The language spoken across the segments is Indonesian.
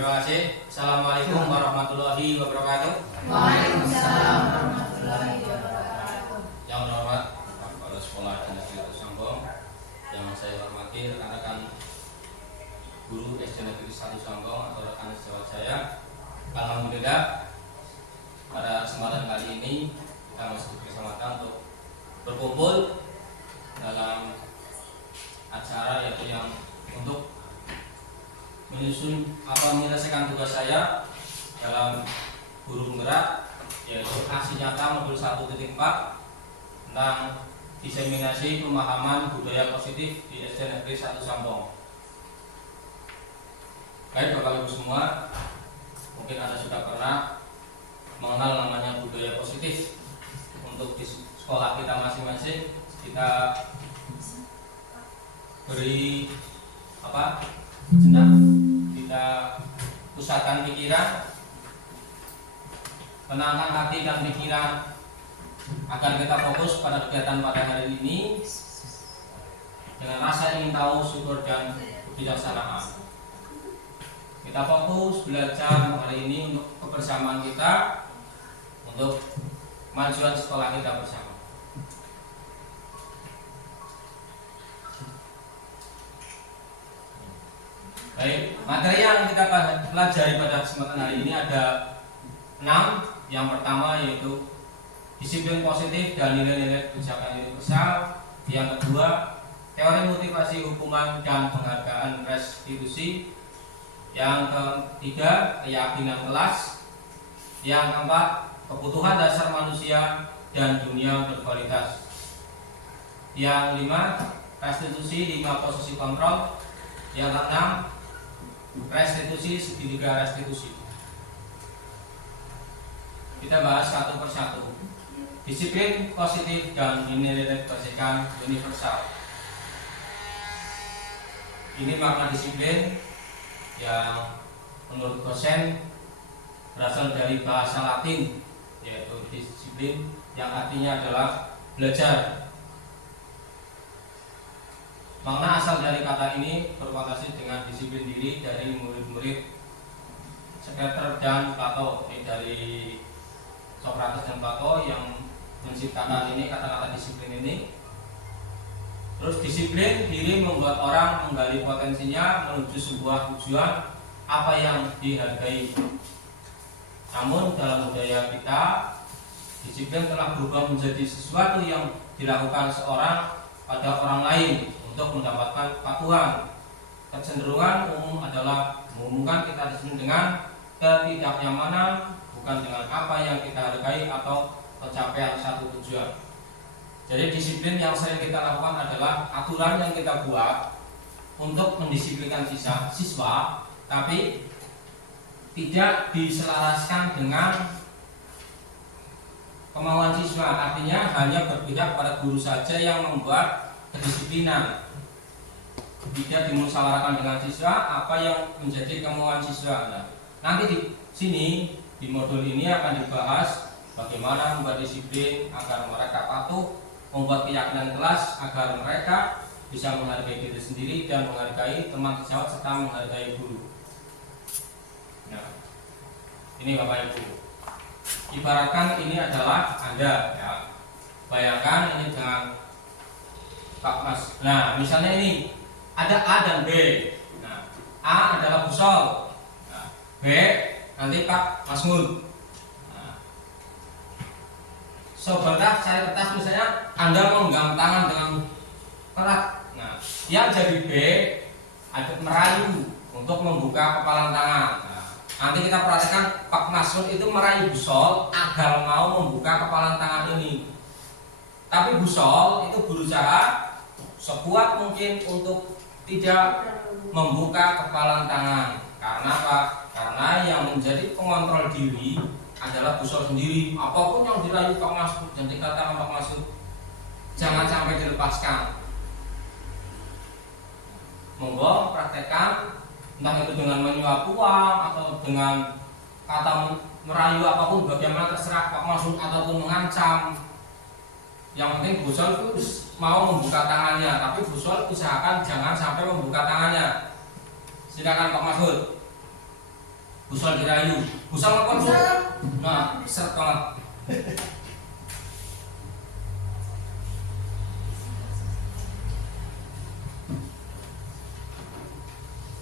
Terima kasih. Assalamualaikum warahmatullahi wabarakatuh. Waalaikumsalam warahmatullahi wabarakatuh. Yang terhormat Kepala Sekolah di Negeri Sambong, yang saya hormati rekan-rekan guru SD Negeri 1 Sambong atau rekan sejawat saya. Alhamdulillah pada kesempatan kali ini kita masih berkesempatan untuk berkumpul dalam acara yaitu yang untuk menyelesaikan tugas saya dalam guru penggerak, yaitu aksi nyata modul 1.4 tentang diseminasi pemahaman budaya positif di SD Negeri 1 Sambong. Baik Bapak Ibu semua, mungkin Anda sudah pernah mengenal namanya budaya positif. Untuk di sekolah kita masing-masing kita beri jenak, kita pusatkan pikiran, tenangkan hati dan pikiran agar kita fokus pada kegiatan pada hari ini dengan rasa ingin tahu, syukur dan kebijaksanaan. Kita fokus belajar hari ini untuk kebersamaan kita, untuk kemajuan sekolah kita bersama. Baik, materi yang kita pelajari pada kesempatan hari ini ada 6. Yang pertama yaitu disiplin positif dan nilai-nilai kebijakan universal. Yang kedua, teori motivasi hukuman dan penghargaan restitusi. Yang ketiga, keyakinan kelas. Yang keempat, kebutuhan dasar manusia dan dunia berkualitas. Yang 5, restitusi 5 posisi kontrol. Yang keenam, restitusi segitiga restitusi. Kita bahas satu persatu. Disiplin positif dan nilai-nilai kebijakan universal. Ini makna disiplin yang menurut dosen berasal dari bahasa Latin, yaitu disiplin yang artinya adalah belajar. Makna asal dari kata ini berkorelasi dengan disiplin diri dari murid-murid Socrates dan Plato. Ini dari Socrates dan Plato yang menciptakan ini kata-kata disiplin ini. Terus disiplin diri membuat orang menggali potensinya menuju sebuah tujuan apa yang dihargai. Namun dalam budaya kita, disiplin telah berubah menjadi sesuatu yang dilakukan seorang pada orang lain untuk mendapatkan kepatuhan. Kecenderungan umum adalah menghubungkan kita disiplin dengan ketidaknyamanan, bukan dengan apa yang kita hargai atau pencapaian satu tujuan. Jadi disiplin yang sering kita lakukan adalah aturan yang kita buat untuk mendisiplinkan siswa, tapi tidak diselaraskan dengan kemauan siswa. Artinya hanya berpihak pada guru saja yang membuat kedisiplinan, tidak dimusyawarahkan dengan siswa apa yang menjadi kemauan siswa. Nah, nanti di sini di modul ini akan dibahas bagaimana membuat disiplin agar mereka patuh, membuat keyakinan kelas agar mereka bisa menghargai diri sendiri dan menghargai teman sejawat serta menghargai guru. Nah, ini Bapak Ibu, ibaratkan ini adalah Anda, ya. Bayangkan ini dengan Pak Mas. Nah, misalnya ini ada A dan B. Nah, A adalah busol. Nah, B nanti Pak Masmud. Nah, sebentar saya kertas misalnya Anda menggenggam tangan dengan erat. Nah, yang jadi B ada merayu untuk membuka kepalan tangan. Nah, nanti kita perhatikan Pak Masmud itu merayu busol agar mau membuka kepalan tangan ini. Tapi busol itu berusaha sekuat mungkin untuk tidak membuka kepalan tangan. Karena apa? Karena yang menjadi pengontrol diri adalah busol sendiri. Apapun yang dirayu Pak Masud dan dikatakan Pak Masud, jangan sampai dilepaskan. Monggo praktekkan, entah itu dengan menyuap uang atau dengan kata merayu apapun, bagaimana terserah Pak Masud, ataupun mengancam. Yang penting busol itu mau membuka tangannya, tapi busol usahakan jangan sampai membuka tangannya. Silakan Pak Masud. Busol dirayu. Busol apa Bu? Nah, seret banget.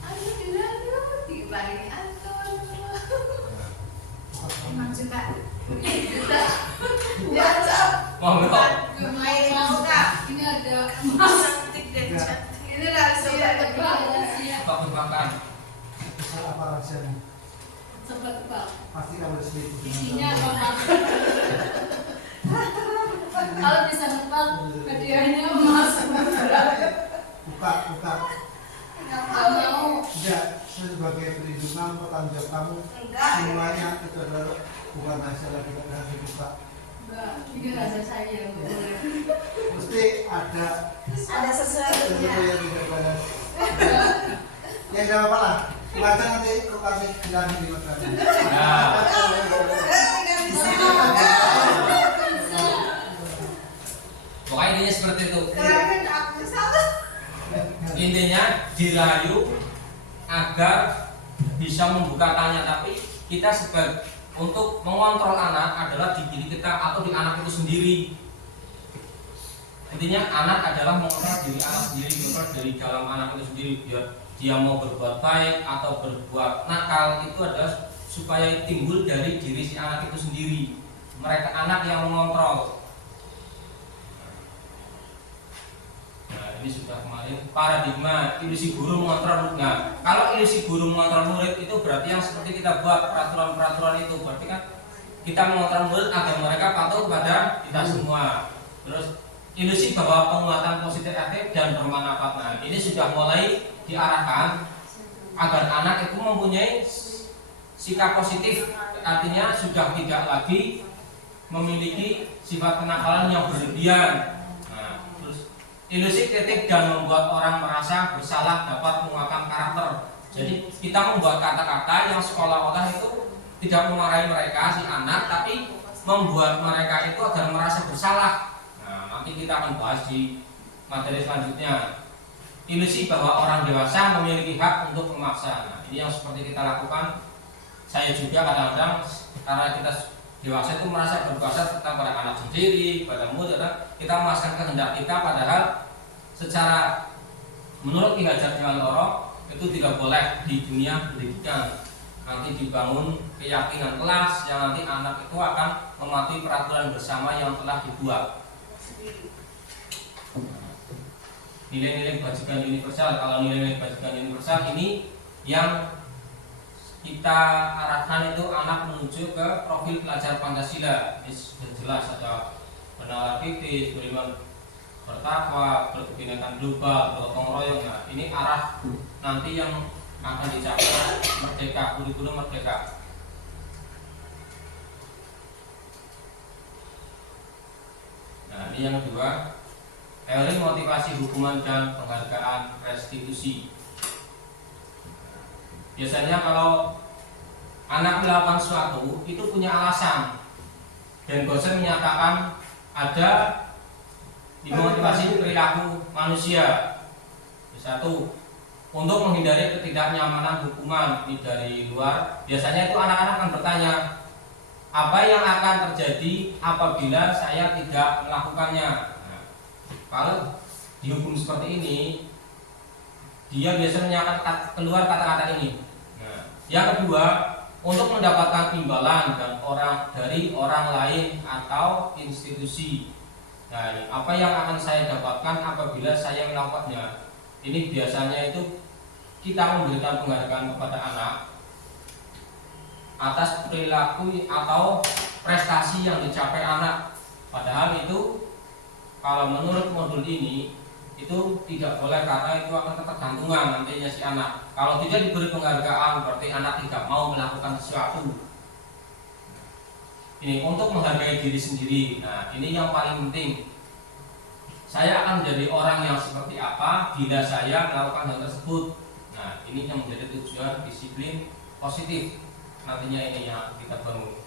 Ayo dirayu, dibalik Anton. Emang juga. Juga. WhatsApp. Mau nggak? Main mau Kak? Ini ada cantik dan cantik. Ini rahasia tebal. Pak makan. Besar apa rahasianya? Sobat tebal. Pasti kamu udah selingkuh. Isinya apa? Kalau bisa nebak, hadiahnya emas. Buka. Nggak mau. Tidak, saya sebagai perlindungan petanggung jawab kamu. Semuanya itu adalah bukan rahasia lagi, bukan rahasia buka. Enggak, ini rasa saya. Mesti ada sesuatu sesuatunya. yang tidak balas. Ya tidak apa-apa lah. Baca nanti aku kasih bilang di makanan. Nah, pokoknya intinya seperti itu. Intinya dirayu agar bisa membuka tanya, tapi kita sebagai untuk mengontrol anak adalah di diri kita atau di anak itu sendiri. Intinya anak adalah mengontrol diri anak sendiri, mengontrol dari dalam anak itu sendiri. Biar dia mau berbuat baik atau berbuat nakal itu adalah supaya timbul dari diri si anak itu sendiri. Mereka anak yang mengontrol. Nah, ini sudah kemarin paradigma ilusi guru mengontrol murid. Nah, kalau ilusi guru mengontrol murid itu berarti yang seperti kita buat peraturan-peraturan itu berarti kan kita mengontrol murid agar mereka patuh kepada kita semua. Terus ilusi bahwa penguatan positif aktif dan bermanfaat. Nah, ini sudah mulai diarahkan agar anak itu mempunyai sikap positif, artinya sudah tidak lagi memiliki sifat kenakalan yang berlebihan. Nah, terus ilusi kritik dan membuat orang merasa bersalah dapat menguatkan karakter. Jadi kita membuat kata-kata yang seolah-olah itu tidak memarahi mereka si anak, tapi membuat mereka itu agar merasa bersalah. Nah, nanti kita akan bahas di materi selanjutnya. Ilusi bahwa orang dewasa memiliki hak untuk memaksa. Nah, ini yang seperti kita lakukan. Saya juga kadang-kadang karena kita dewasa itu merasa berkuasa tentang pada anak sendiri, pada murid, kita memaksakan kehendak kita, padahal secara menurut Ki Hajar Dewantara itu tidak boleh di dunia pendidikan. Nanti dibangun keyakinan kelas yang nanti anak itu akan mematuhi peraturan bersama yang telah dibuat. Nilai-nilai kebajikan universal. Kalau nilai-nilai kebajikan universal ini yang kita arahkan itu anak menuju ke profil pelajar Pancasila. Ini sudah jelas, ada bernalar kritis, beriman bertakwa, berkebinekaan global, bergotong royong. Nah, ini arah nanti yang akan dicapai merdeka, kurikulum merdeka. Nah, ini yang kedua, teori motivasi hukuman dan penghargaan restitusi. Biasanya kalau anak melakukan sesuatu itu punya alasan, dan dosen menyatakan ada dimotivasi perilaku manusia. Satu, untuk menghindari ketidaknyamanan hukuman. Ini dari luar. Biasanya itu anak-anak akan bertanya, apa yang akan terjadi apabila saya tidak melakukannya? Nah, kalau dihukum seperti ini, dia biasanya akan keluar kata-kata ini. Nah, yang kedua, untuk mendapatkan imbalan dan dari orang lain atau institusi. Nah, apa yang akan saya dapatkan apabila saya melakukannya? Ini biasanya itu kita memberikan penghargaan kepada anak atas perilaku atau prestasi yang dicapai anak. Padahal itu kalau menurut modul ini itu tidak boleh, karena itu akan ketergantungan nantinya si anak. Kalau tidak diberi penghargaan berarti anak tidak mau melakukan sesuatu. Ini untuk menghargai diri sendiri. Nah, ini yang paling penting. Saya akan menjadi orang yang seperti apa bila saya melakukan hal tersebut. Nah, ini yang menjadi tujuan disiplin positif. Nantinya ini yang kita bangun.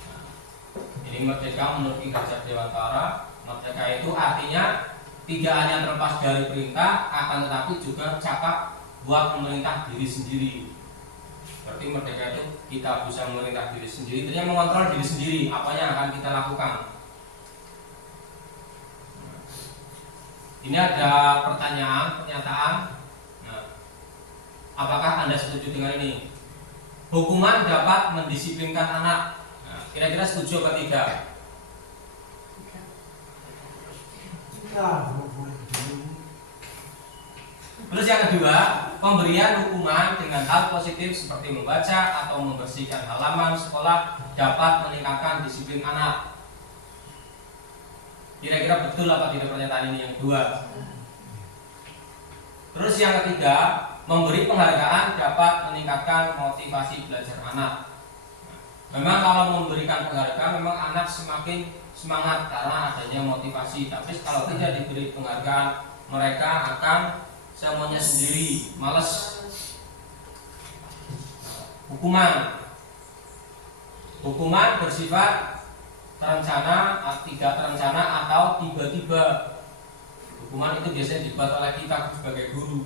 Nah, ini merdeka menurut Ki Hajar Dewantara. Merdeka itu artinya tidak hanya terlepas dari perintah, akan tetapi juga cakap buat memerintah diri sendiri. Berarti merdeka itu kita bisa memerintah diri sendiri, artinya mengontrol diri sendiri apa yang akan kita lakukan. Ini ada pernyataan. Nah, apakah Anda setuju dengan ini? Hukuman dapat mendisiplinkan anak. Nah, kira-kira setuju atau tidak? Terus yang kedua, pemberian hukuman dengan hal positif seperti membaca atau membersihkan halaman sekolah dapat meningkatkan disiplin anak. Kira-kira betul apa tidak pernyataan ini yang kedua? Terus yang ketiga, memberi penghargaan dapat meningkatkan motivasi belajar anak. Memang kalau memberikan penghargaan memang anak semakin semangat karena adanya motivasi. Tapi kalau tidak diberi penghargaan, mereka akan semuanya sendiri, malas. Hukuman bersifat terencana, tidak terencana atau tiba-tiba. Hukuman itu biasanya dibuat oleh kita sebagai guru.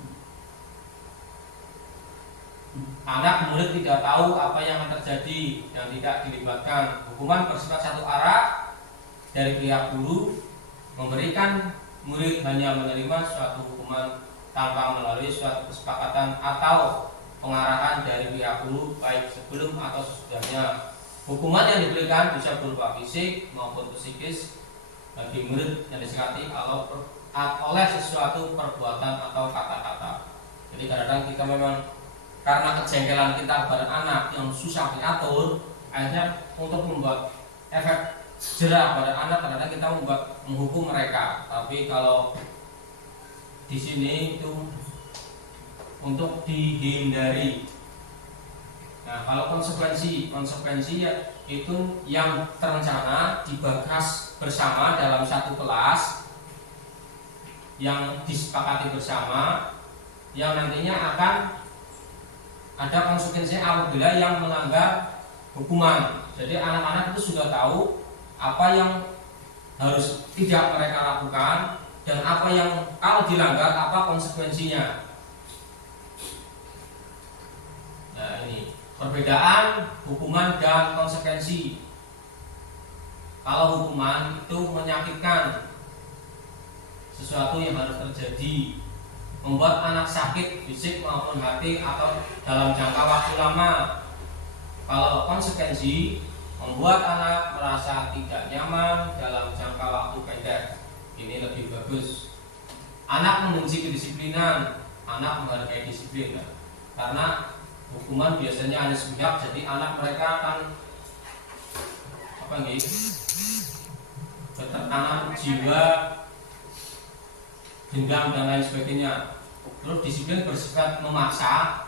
Anak murid tidak tahu apa yang akan terjadi dan tidak dilibatkan. Hukuman bersifat satu arah dari pihak guru, memberikan murid hanya menerima suatu hukuman tanpa melalui suatu kesepakatan atau pengarahan dari pihak guru baik sebelum atau sesudahnya. Hukuman yang diberikan bisa berupa fisik maupun psikis bagi murid yang disekati oleh sesuatu perbuatan atau kata-kata. Jadi kadang-kadang kita memang karena kejengkelan kita kepada anak yang susah diatur, akhirnya untuk membuat efek jerah pada anak, kadang-kadang kita menghukum mereka. Tapi kalau di sini itu untuk dihindari. Nah, kalau konsekuensi ya, itu yang terencana dibahas bersama dalam satu kelas yang disepakati bersama, yang nantinya akan ada konsekuensinya apabila yang melanggar hukuman. Jadi anak-anak itu sudah tahu apa yang harus tidak mereka lakukan dan apa yang kalau dilanggar apa konsekuensinya. Nah, ini perbedaan hukuman dan konsekuensi. Kalau hukuman itu menyakitkan, sesuatu yang harus terjadi, membuat anak sakit fisik maupun hati atau dalam jangka waktu lama. Kalau konsekuensi membuat anak merasa tidak nyaman dalam jangka waktu pendek. Ini lebih bagus. Anak membenci kedisiplinan, anak menghargai disiplin. Karena hukuman biasanya hanya sepihak, jadi anak mereka akan tertanam jiwa dendam dan lain sebagainya. Terus disiplin bersifat memaksa.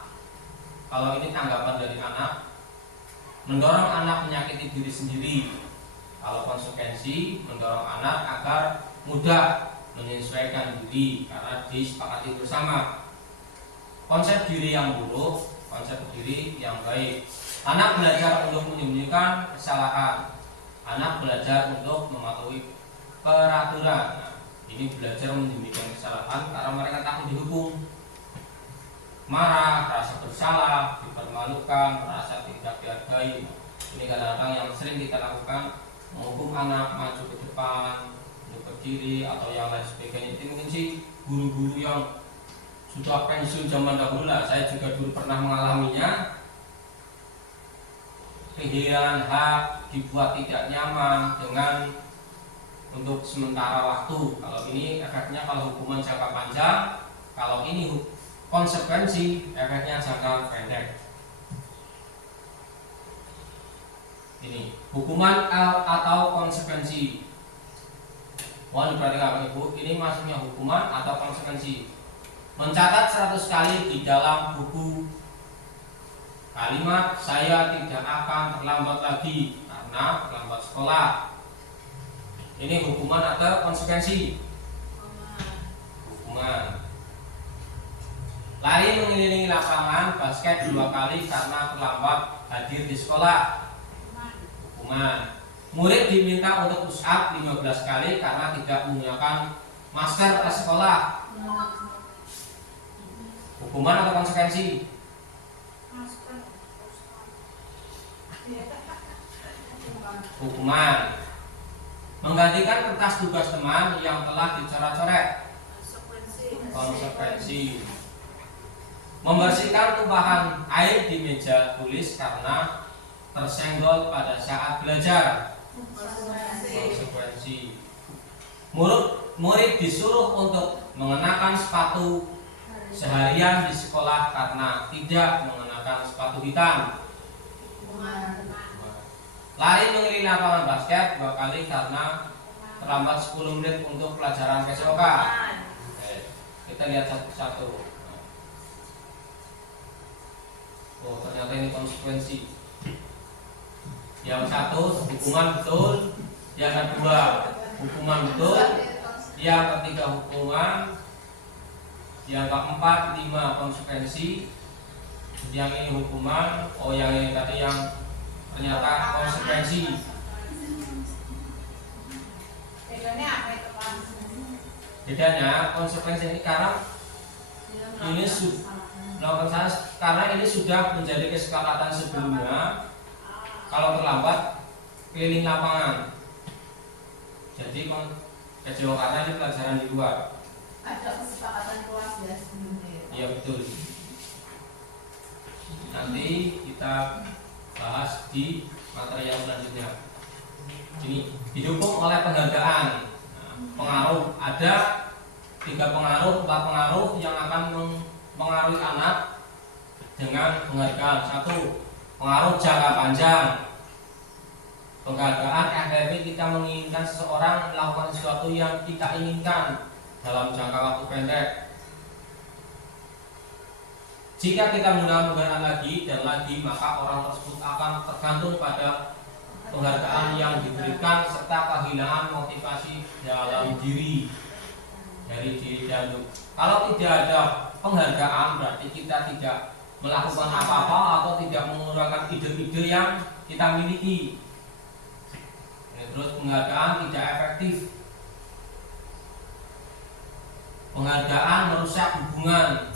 Kalau ini tanggapan dari anak, mendorong anak menyakiti diri sendiri. Kalau konsekuensi mendorong anak agar mudah menyesuaikan diri karena disepakati bersama. Konsep diri yang buruk, konsep diri yang baik. Anak belajar untuk menyembunyikan kesalahan. Anak belajar untuk mematuhi peraturan. Nah, ini belajar menyembunyikan kesalahan karena mereka takut dihukum. Marah, rasa bersalah, dipermalukan, merasa tidak dihargai. Ini kadang-kadang yang sering kita lakukan, menghukum anak maju ke depan, untuk berdiri atau yang lain sebagainya. Itu mungkin sih guru-guru yang sudah pensiun zaman dahulu lah. Saya juga dulu pernah mengalaminya. Kehilangan hak, dibuat tidak nyaman dengan untuk sementara waktu. Kalau ini efeknya kalau hukuman jangka panjang, kalau ini konsekuensi efeknya jangka pendek. Ini hukuman atau konsekuensi. Mohon diperhatikan Ibu, ini maksudnya hukuman atau konsekuensi. Mencatat 100 kali di dalam buku kalimat saya tidak akan terlambat lagi karena terlambat sekolah. Ini hukuman atau konsekuensi? Hukuman. Lari mengelilingi lapangan basket 2 kali karena terlambat hadir di sekolah. Hukuman. Murid diminta untuk push up 15 kali karena tidak menggunakan masker ke sekolah. Hukuman atau konsekuensi? Hukuman menggantikan kertas tugas teman yang telah dicoret-coret. Konsekuensi membersihkan tumpahan air di meja tulis karena tersenggol pada saat belajar. Konsekuensi murid disuruh untuk mengenakan sepatu seharian di sekolah karena tidak mengenakan sepatu hitam. Lari mengelilingi lapangan basket 2 kali karena terlambat 10 menit untuk pelajaran PSOK. Kita lihat satu-satu. Oh, ternyata ini konsekuensi. Yang satu hukuman betul, yang kedua hukuman betul, yang ketiga hukuman, yang keempat 5 konsekuensi, yang ini hukuman, oh yang ini tadi yang ternyata konsekuensi. Bedanya konsekuensi ini karena ini karena ini sudah menjadi kesepakatan sebelumnya. Kalau terlambat keliling lapangan, jadi kecewa karena ini pelajaran di luar. Ada kesepakatan kelas ya sebelumnya. Iya betul. Nanti kita bahas di materi yang selanjutnya. Ini didukung oleh penghargaan. Pengaruh ada 4 pengaruh yang akan mempengaruhi anak dengan penghargaan. 1. Pengaruh jangka panjang. Penghargaan efektif kita menginginkan seseorang melakukan sesuatu yang kita inginkan dalam jangka waktu pendek. Jika kita menggunakan penghargaan lagi dan lagi, maka orang tersebut akan tergantung pada penghargaan yang diberikan serta kehilangan motivasi dalam diri dari diri dan kalau tidak ada penghargaan berarti kita tidak melakukan apa-apa atau tidak mengeluarkan ide-ide yang kita miliki. Terus penghargaan tidak efektif. Penghargaan merusak hubungan.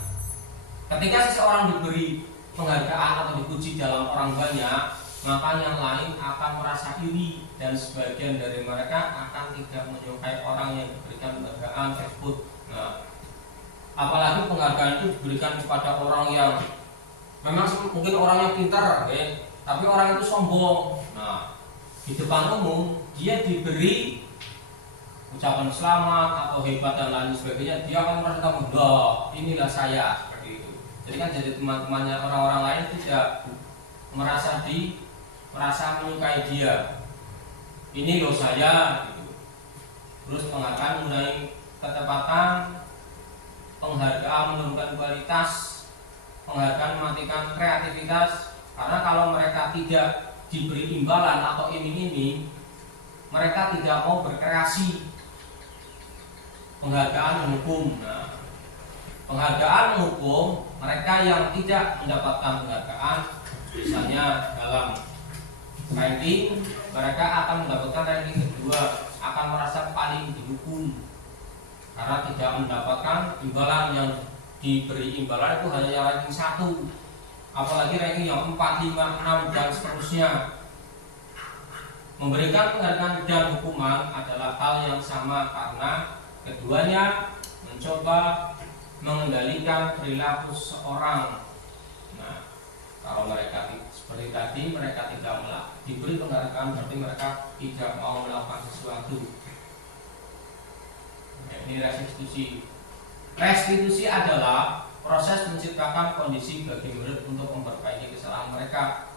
Ketika seseorang diberi penghargaan atau dipuji dalam orang banyak, maka yang lain akan merasa iri dan sebagian dari mereka akan tidak menyukai orang yang diberikan penghargaan tersebut. Nah, apalagi penghargaan itu diberikan kepada orang yang memang mungkin orang yang pintar, tapi orang itu sombong. Nah, di depan umum dia diberi ucapan selamat atau hebat dan lain sebagainya, dia akan merasa bangga, inilah saya, seperti itu. Jadi kan jadi teman-temannya orang-orang lain tidak merasa menyukai dia. Ini loh saya, gitu. Terus penghargaan mengenai ketepatan, penghargaan menurunkan kualitas, penghargaan mematikan kreativitas. Karena kalau mereka tidak diberi imbalan atau iming-iming, mereka tidak mau berkreasi. Penghargaan menghukum. Nah, penghargaan menghukum mereka yang tidak mendapatkan penghargaan, misalnya dalam ranking, mereka akan mendapatkan ranking kedua, akan merasa paling dihukum karena tidak mendapatkan imbalan. Yang diberi imbalan itu hanya yang ranking 1, apalagi ranking yang 4, 5, 6 dan seterusnya. Memberikan penghargaan dan hukuman adalah hal yang sama karena keduanya mencoba mengendalikan perilaku seseorang. Nah, kalau mereka seperti tadi, mereka tidak diberi penghargaan berarti mereka tidak mau melakukan sesuatu. Nah, ini restitusi. Restitusi adalah proses menciptakan kondisi bagi murid untuk memperbaiki kesalahan mereka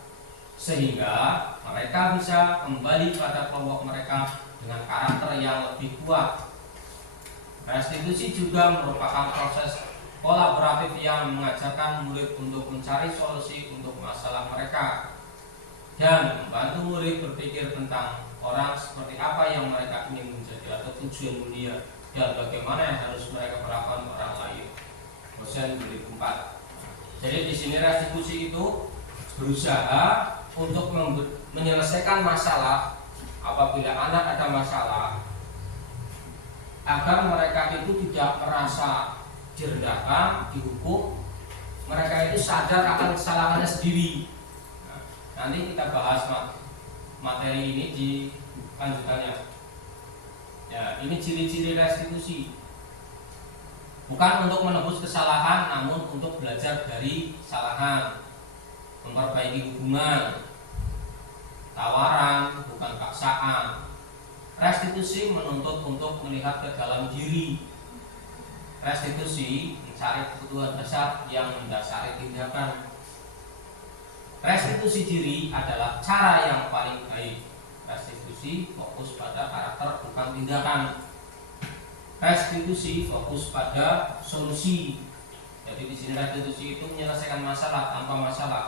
sehingga mereka bisa kembali pada kelompok mereka dengan karakter yang lebih kuat. Restitusi juga merupakan proses kolaboratif yang mengajarkan murid untuk mencari solusi untuk masalah mereka dan membantu murid berpikir tentang orang seperti apa yang mereka ingin menjadi atau tujuan mulia dan bagaimana yang harus mereka perlakukan orang lain. Dosen murid 4. Jadi di sini restitusi itu berusaha untuk menyelesaikan masalah apabila anak ada masalah, agar mereka itu tidak merasa direndahkan, dihukum. Mereka itu sadar akan kesalahannya sendiri. Nanti kita bahas materi ini di lanjutannya. Ya, ini ciri-ciri restitusi. Bukan untuk menebus kesalahan, namun untuk belajar dari kesalahan, memperbaiki hubungan, tawaran, bukan paksaan. Restitusi menuntut untuk melihat ke dalam diri. Restitusi mencari kebutuhan dasar yang mendasari tindakan. Restitusi diri adalah cara yang paling baik. Restitusi fokus pada karakter bukan tindakan. Restitusi fokus pada solusi. Jadi di sini restitusi itu menyelesaikan masalah tanpa masalah.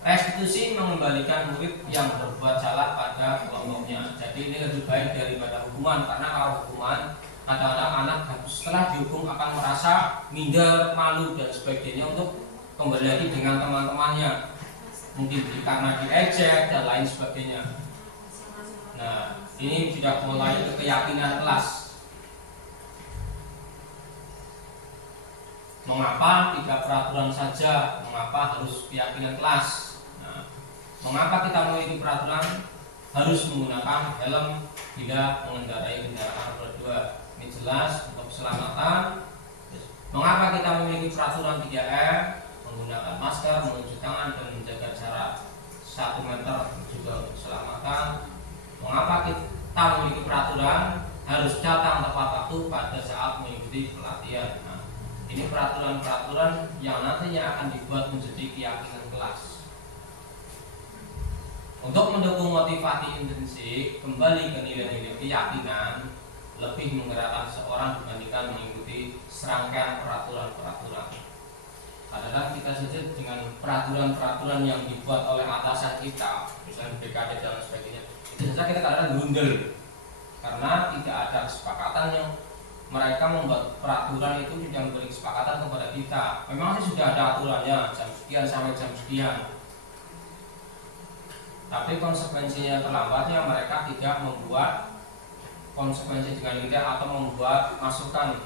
Restitusi mengembalikan murid yang berbuat salah pada kelompoknya. Jadi ini lebih baik daripada hukuman, karena kalau hukuman kadang-kadang anak setelah dihukum akan merasa minder, malu dan sebagainya untuk kembali lagi dengan teman-temannya, mungkin karena diejek dan lain sebagainya. Nah, ini sudah mulai keyakinan kelas. Mengapa tidak peraturan saja? Mengapa harus keyakinan kelas? Nah, mengapa kita memiliki peraturan harus menggunakan helm bila mengendarai kendaraan roda 2? Ini jelas untuk keselamatan. Mengapa kita memiliki peraturan 3M? Menggunakan masker, mencuci tangan, dan menjaga jarak 1 meter juga untuk keselamatan. Mengapa kita memiliki peraturan harus datang tepat waktu pada saat mengikuti pelatihan? Nah, ini peraturan-peraturan yang nantinya akan dibuat menjadi keyakinan kelas. Untuk mendukung motivasi intrinsik, kembali ke nilai-nilai keyakinan, lebih menggerakkan seorang dibandingkan mengikuti serangkaian peraturan-peraturan. Kadang-kadang kita saja dengan peraturan-peraturan yang dibuat oleh atasan kita, misalnya BKD dan sebagainya, itu saja kita kadang-kadang grundel karena tidak ada kesepakatan yang mereka membuat peraturan itu tidak memberi kesepakatan kepada kita. Memang sih sudah ada aturannya jam sekian sampai jam sekian, tapi konsekuensinya terlambatnya mereka tidak membuat konsekuensi dengan lidah atau membuat masukan.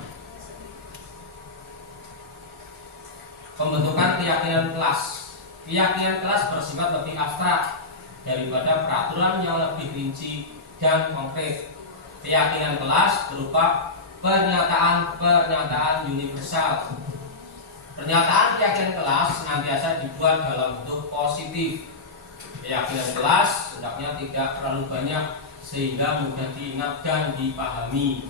Pembentukan keyakinan kelas. Keyakinan kelas bersifat lebih abstrak daripada peraturan yang lebih rinci dan konkret. Keyakinan kelas berupa pernyataan-pernyataan universal. Pernyataan keyakinan kelas senantiasa dibuat dalam bentuk positif. Keyakinan kelas hendaknya tidak terlalu banyak sehingga mudah diingat dan dipahami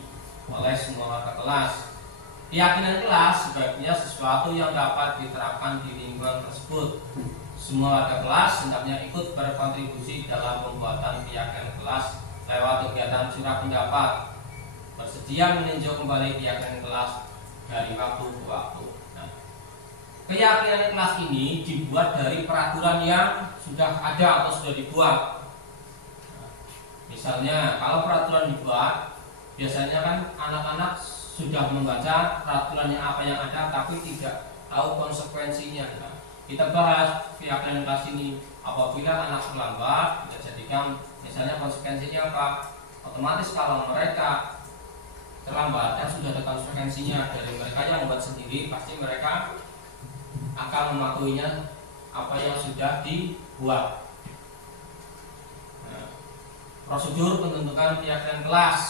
oleh semua warga kelas. Keyakinan kelas sebaiknya sesuatu yang dapat diterapkan di lingkungan tersebut. Semua warga kelas hendaknya ikut berkontribusi dalam pembuatan keyakinan kelas lewat kegiatan curah pendapat, bersedia meninjau kembali keyakinan kelas dari waktu ke waktu. Nah, keyakinan kelas ini dibuat dari peraturan yang sudah ada atau sudah dibuat. Nah, misalnya kalau peraturan dibuat, biasanya kan anak-anak sudah membaca peraturannya apa yang ada tapi tidak tahu konsekuensinya. Nah, kita bahas keyakinan kelas ini. Apabila anak terlambat, kita jadikan misalnya konsekuensinya apa? Otomatis kalau mereka terlambat dan sudah ada konsekuensinya dari mereka yang membuat sendiri, pasti mereka akan mematuhinya apa yang sudah dibuat. Nah, prosedur pembentukan keyakinan kelas.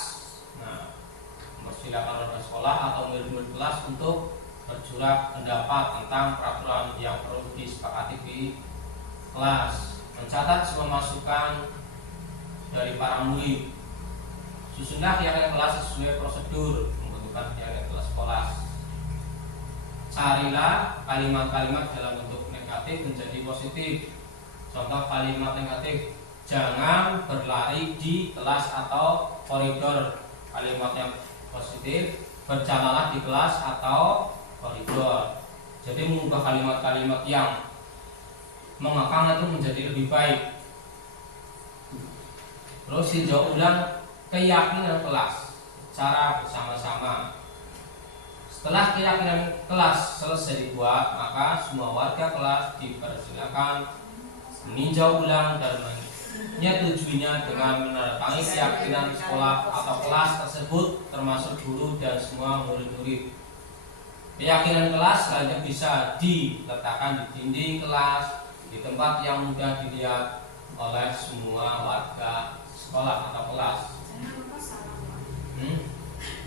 Nah, silakan orang sekolah atau murid-murid kelas untuk bercurah pendapat tentang peraturan yang perlu disepakati di kelas, mencatat semua masukan dari para murid, susunlah keyakinan kelas sesuai prosedur pembentukan keyakinan kelas sekolah. Carilah kalimat-kalimat dalam bentuk negatif menjadi positif. Contoh kalimat negatif: jangan berlari di kelas atau koridor. Kalimat yang positif: berjalanlah di kelas atau koridor. Jadi mengubah kalimat-kalimat yang mengekang itu menjadi lebih baik. Terus tinjau ulang keyakinan kelas secara bersama-sama. Setelah keyakinan kelas selesai dibuat, maka semua warga kelas dipersilakan meninjau ulang dan menyetujuinya dengan menandatangani keyakinan sekolah atau kelas tersebut, termasuk guru dan semua murid-murid. Keyakinan kelas selanjutnya bisa diletakkan di dinding kelas, di tempat yang mudah dilihat oleh semua warga sekolah atau kelas.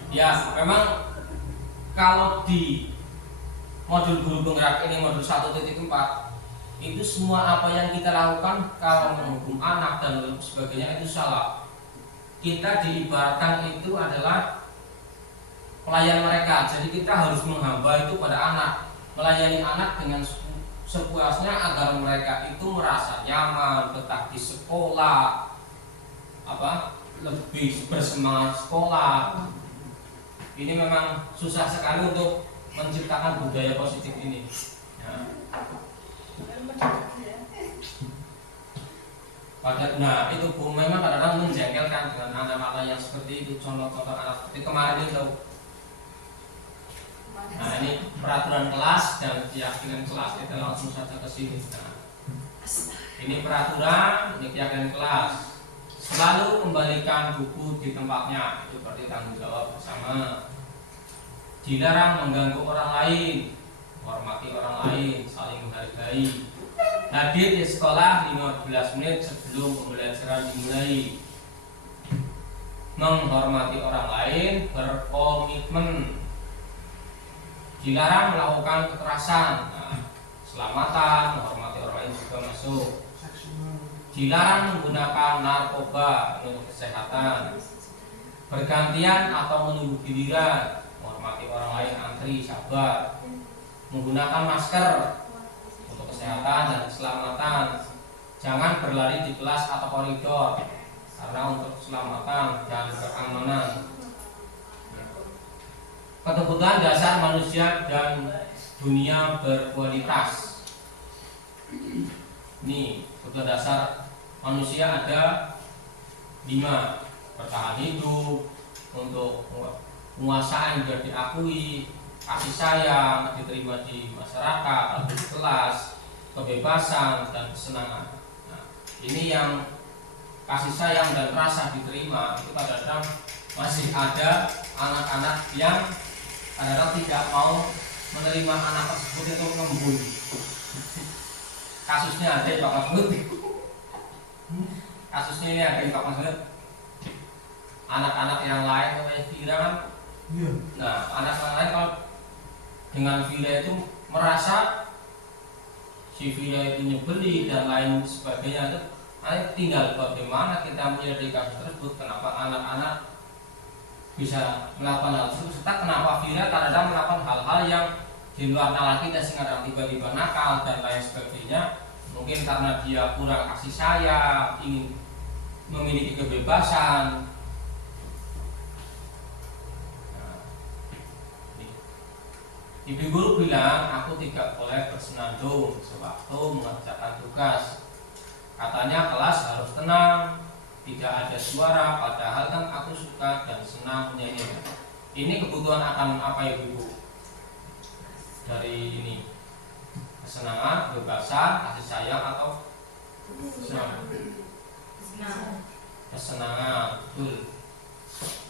Ya, memang kalau di modul guru penggerak ini modul 1.4 itu semua apa yang kita lakukan kalau menghukum anak dan sebagainya itu salah. Kita diibaratkan itu adalah pelayan mereka, jadi kita harus menghamba itu pada anak, melayani anak dengan sepuasnya agar mereka itu merasa nyaman, betah di sekolah, lebih bersemangat sekolah. Ini memang susah sekali untuk menciptakan budaya positif ini. Nah itu Bu, memang kadang-kadang menjengkelkan dengan anak-anak yang seperti itu, contoh-contoh anak seperti kemarin itu. Nah ini peraturan kelas dan keyakinan kelas, kita langsung saja ke sini. Nah, ini peraturan, ini keyakinan kelas. Selalu kembalikan buku di tempatnya, itu berarti tanggung jawab bersama. Dilarang mengganggu orang lain, hormati orang lain, saling menghargai. Hadir di sekolah 15 menit sebelum pembelajaran dimulai. Menghormati orang lain, berkomitmen. Dilarang melakukan kekerasan. Nah, keselamatan, menghormati orang lain juga masuk. Dilarang menggunakan narkoba untuk kesehatan. Bergantian atau menunggu giliran, menghormati orang lain, antri, sabar. Menggunakan masker untuk kesehatan dan keselamatan. Jangan berlari di kelas atau koridor karena untuk keselamatan dan keamanan. Kebutuhan dasar manusia dan dunia berkualitas. Ini kebutuhan dasar manusia ada 5: bertahan hidup, untuk penguasaan yang diakui, kasih sayang diterima di masyarakat, di kelas, kebebasan dan kesenangan. Nah, ini yang kasih sayang dan rasa diterima itu kadang-kadang masih ada anak-anak yang kadang-kadang tidak mau menerima anak tersebut itu ngembun. Kasusnya ada Pak Mahfud. Kasusnya ini ada Pak Mahfud. Anak-anak yang lain kayak Vira kan. Nah, anak-anak lain kalau dengan Vira itu merasa si Vira itu nyebeli dan lain sebagainya itu, tinggal bagaimana kita menyelidiki kasus tersebut. Kenapa anak-anak bisa melakukan hal tersebut, serta kenapa Vira kadang melakukan hal-hal yang di luar nalar kita sehingga tiba-tiba nakal dan lain sebagainya. Mungkin karena dia kurang kasih sayang, ingin memiliki kebebasan. Nah, ibu guru bilang aku tidak boleh bersenandung sewaktu mengerjakan tugas. Katanya kelas harus tenang, tidak ada suara, padahal kan aku suka dan senang menyanyi. Ini kebutuhan akan apa ibu? Dari ini kesenangan, kebebasan, kasih sayang atau kesenangan. Betul.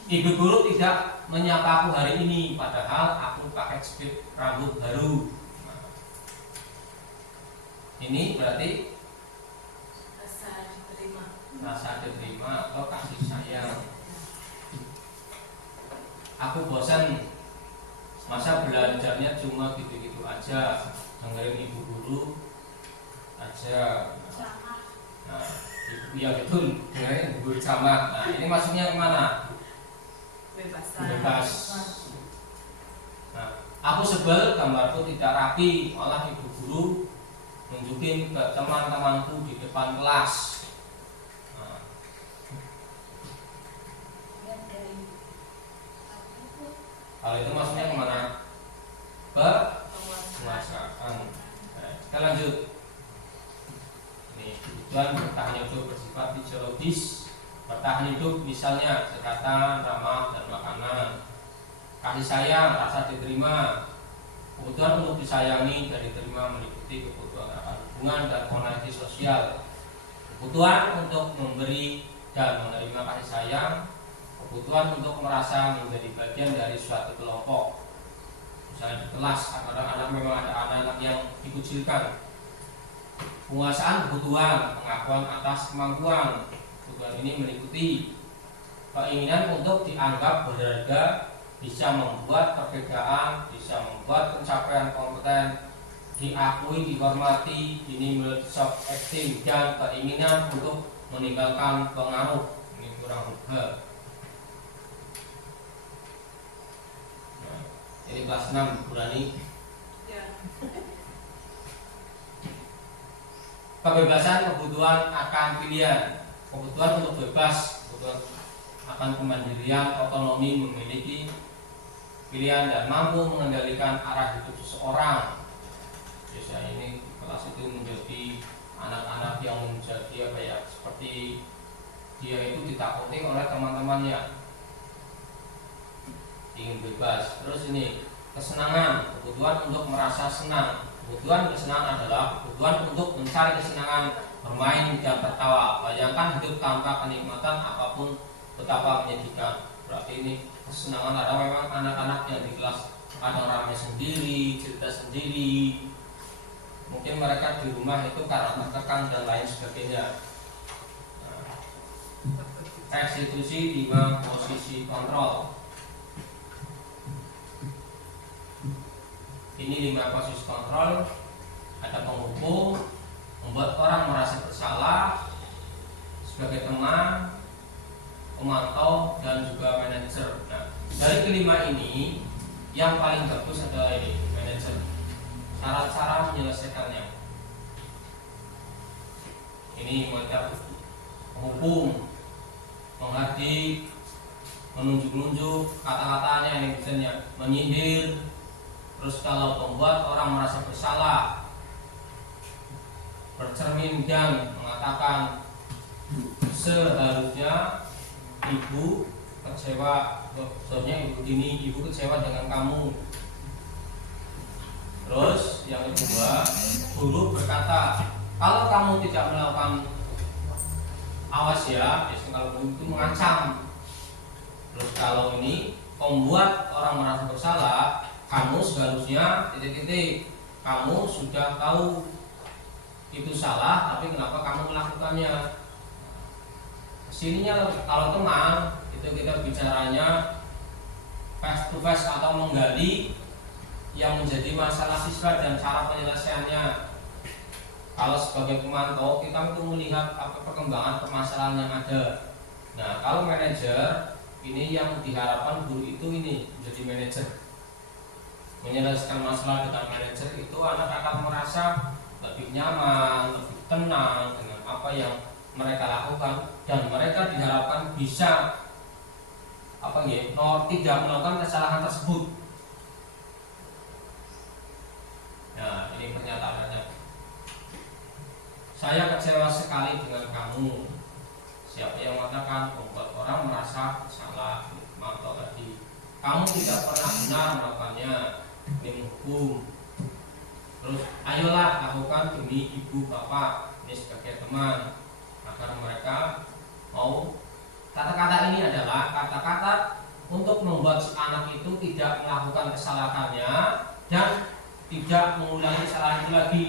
Ibu guru tidak menyapa aku hari ini, padahal aku pakai speed rambut baru. Nah, ini berarti rasa diterima atau kasih sayang. Aku bosan, masa belajarnya cuma gitu-gitu aja, dengerin ibu guru aja. Nah, ya betul, dengerin ibu guru sama. Nah, ini maksudnya kemana? Bebas. Nah, aku sebel gambarku tidak rapi, malah ibu guru nunjukin ke teman-temanku di depan kelas. Hal itu maksudnya kemana? Penguasaan. Kita lanjut. Ini kebutuhan bertahan hidup bersifat fisiologis. Bertahan hidup misalnya kesehatan, ramah dan makanan. Kasih sayang, rasa diterima. Kebutuhan untuk disayangi dan diterima meliputi kebutuhan akan hubungan dan koneksi sosial. Kebutuhan untuk memberi dan menerima kasih sayang. Kebutuhan untuk merasa menjadi bagian dari suatu kelompok. Misalnya di kelas, kadang-kadang anak memang ada anak-anak yang dikucilkan. Penguasaan kebutuhan, pengakuan atas kemampuan. Kebutuhan ini meliputi keinginan untuk dianggap berharga, bisa membuat perbedaan, bisa membuat pencapaian kompeten, diakui, dihormati, ini self esteem, dan keinginan untuk meninggalkan pengaruh. Ini kurang H. Nah, ini kelas 6, berani. Ya. Kebebasan kebutuhan akan pilihan, kebutuhan untuk bebas, kebutuhan akan kemandirian, otonomi, memiliki pilihan dan mampu mengendalikan arah hidup seseorang. Biasanya ini kelas itu menjadi anak-anak yang menjadi seperti dia itu ditakuti oleh teman-temannya, ingin bebas. Terus ini kesenangan, kebutuhan untuk merasa senang. Kebutuhan kesenangan adalah kebutuhan untuk mencari kesenangan, bermain dan tertawa. Bayangkan hidup tanpa kenikmatan apapun betapa menyedihkan. Berarti ini kesenangan ada memang anak-anak yang di kelas kadang ramai sendiri, cerita sendiri. Mungkin mereka di rumah itu karena tertekan dan lain sebagainya. Eksekusi 5 posisi kontrol. Ini 5 posisi kontrol. Ada penghukum, membuat orang merasa bersalah, sebagai teman, pemantau, dan juga manajer. Nah, dari kelima ini yang paling bagus adalah ini, manajer. Cara-cara menyelesaikannya. Ini macam penghukum, menghadik, menunjuk-nunjuk, kata-katanya yang misalnya menyindir. Terus kalau membuat orang merasa bersalah, bercermin dan mengatakan seharusnya ibu kecewa, soalnya ibu kecewa dengan kamu. Terus yang kedua, guru berkata, kalau kamu tidak melakukan, awas ya, biasanya kalau guru itu mengancam. Terus kalau ini membuat orang merasa bersalah, kamu seharusnya titik-titik, kamu sudah tahu itu salah, tapi kenapa kamu melakukannya? Kesininya kalau teman itu kita bicaranya face to face atau menggali yang menjadi masalah siswa dan cara penyelesaiannya. Kalau sebagai pemantau kita itu melihat apa perkembangan permasalahan yang ada. Nah, kalau manajer ini yang diharapkan guru itu ini menjadi manajer. Menyelesaikan masalah dengan manajer itu anak akan merasa lebih nyaman, lebih tenang dengan apa yang mereka lakukan, dan mereka diharapkan bisa tidak melakukan kesalahan tersebut. Nah, ini pernyataannya. Saya kecewa sekali dengan kamu. Siapa yang mengatakan membuat orang merasa bersalah? Mantap tadi. Kamu tidak pernah benar melakukannya. Ini hukum. Terus ayolah lakukan demi ibu bapak, ini sebagai teman, agar mereka mau. Kata-kata ini adalah kata-kata untuk membuat si anak itu tidak melakukan kesalahannya dan tidak mengulangi kesalahan itu lagi.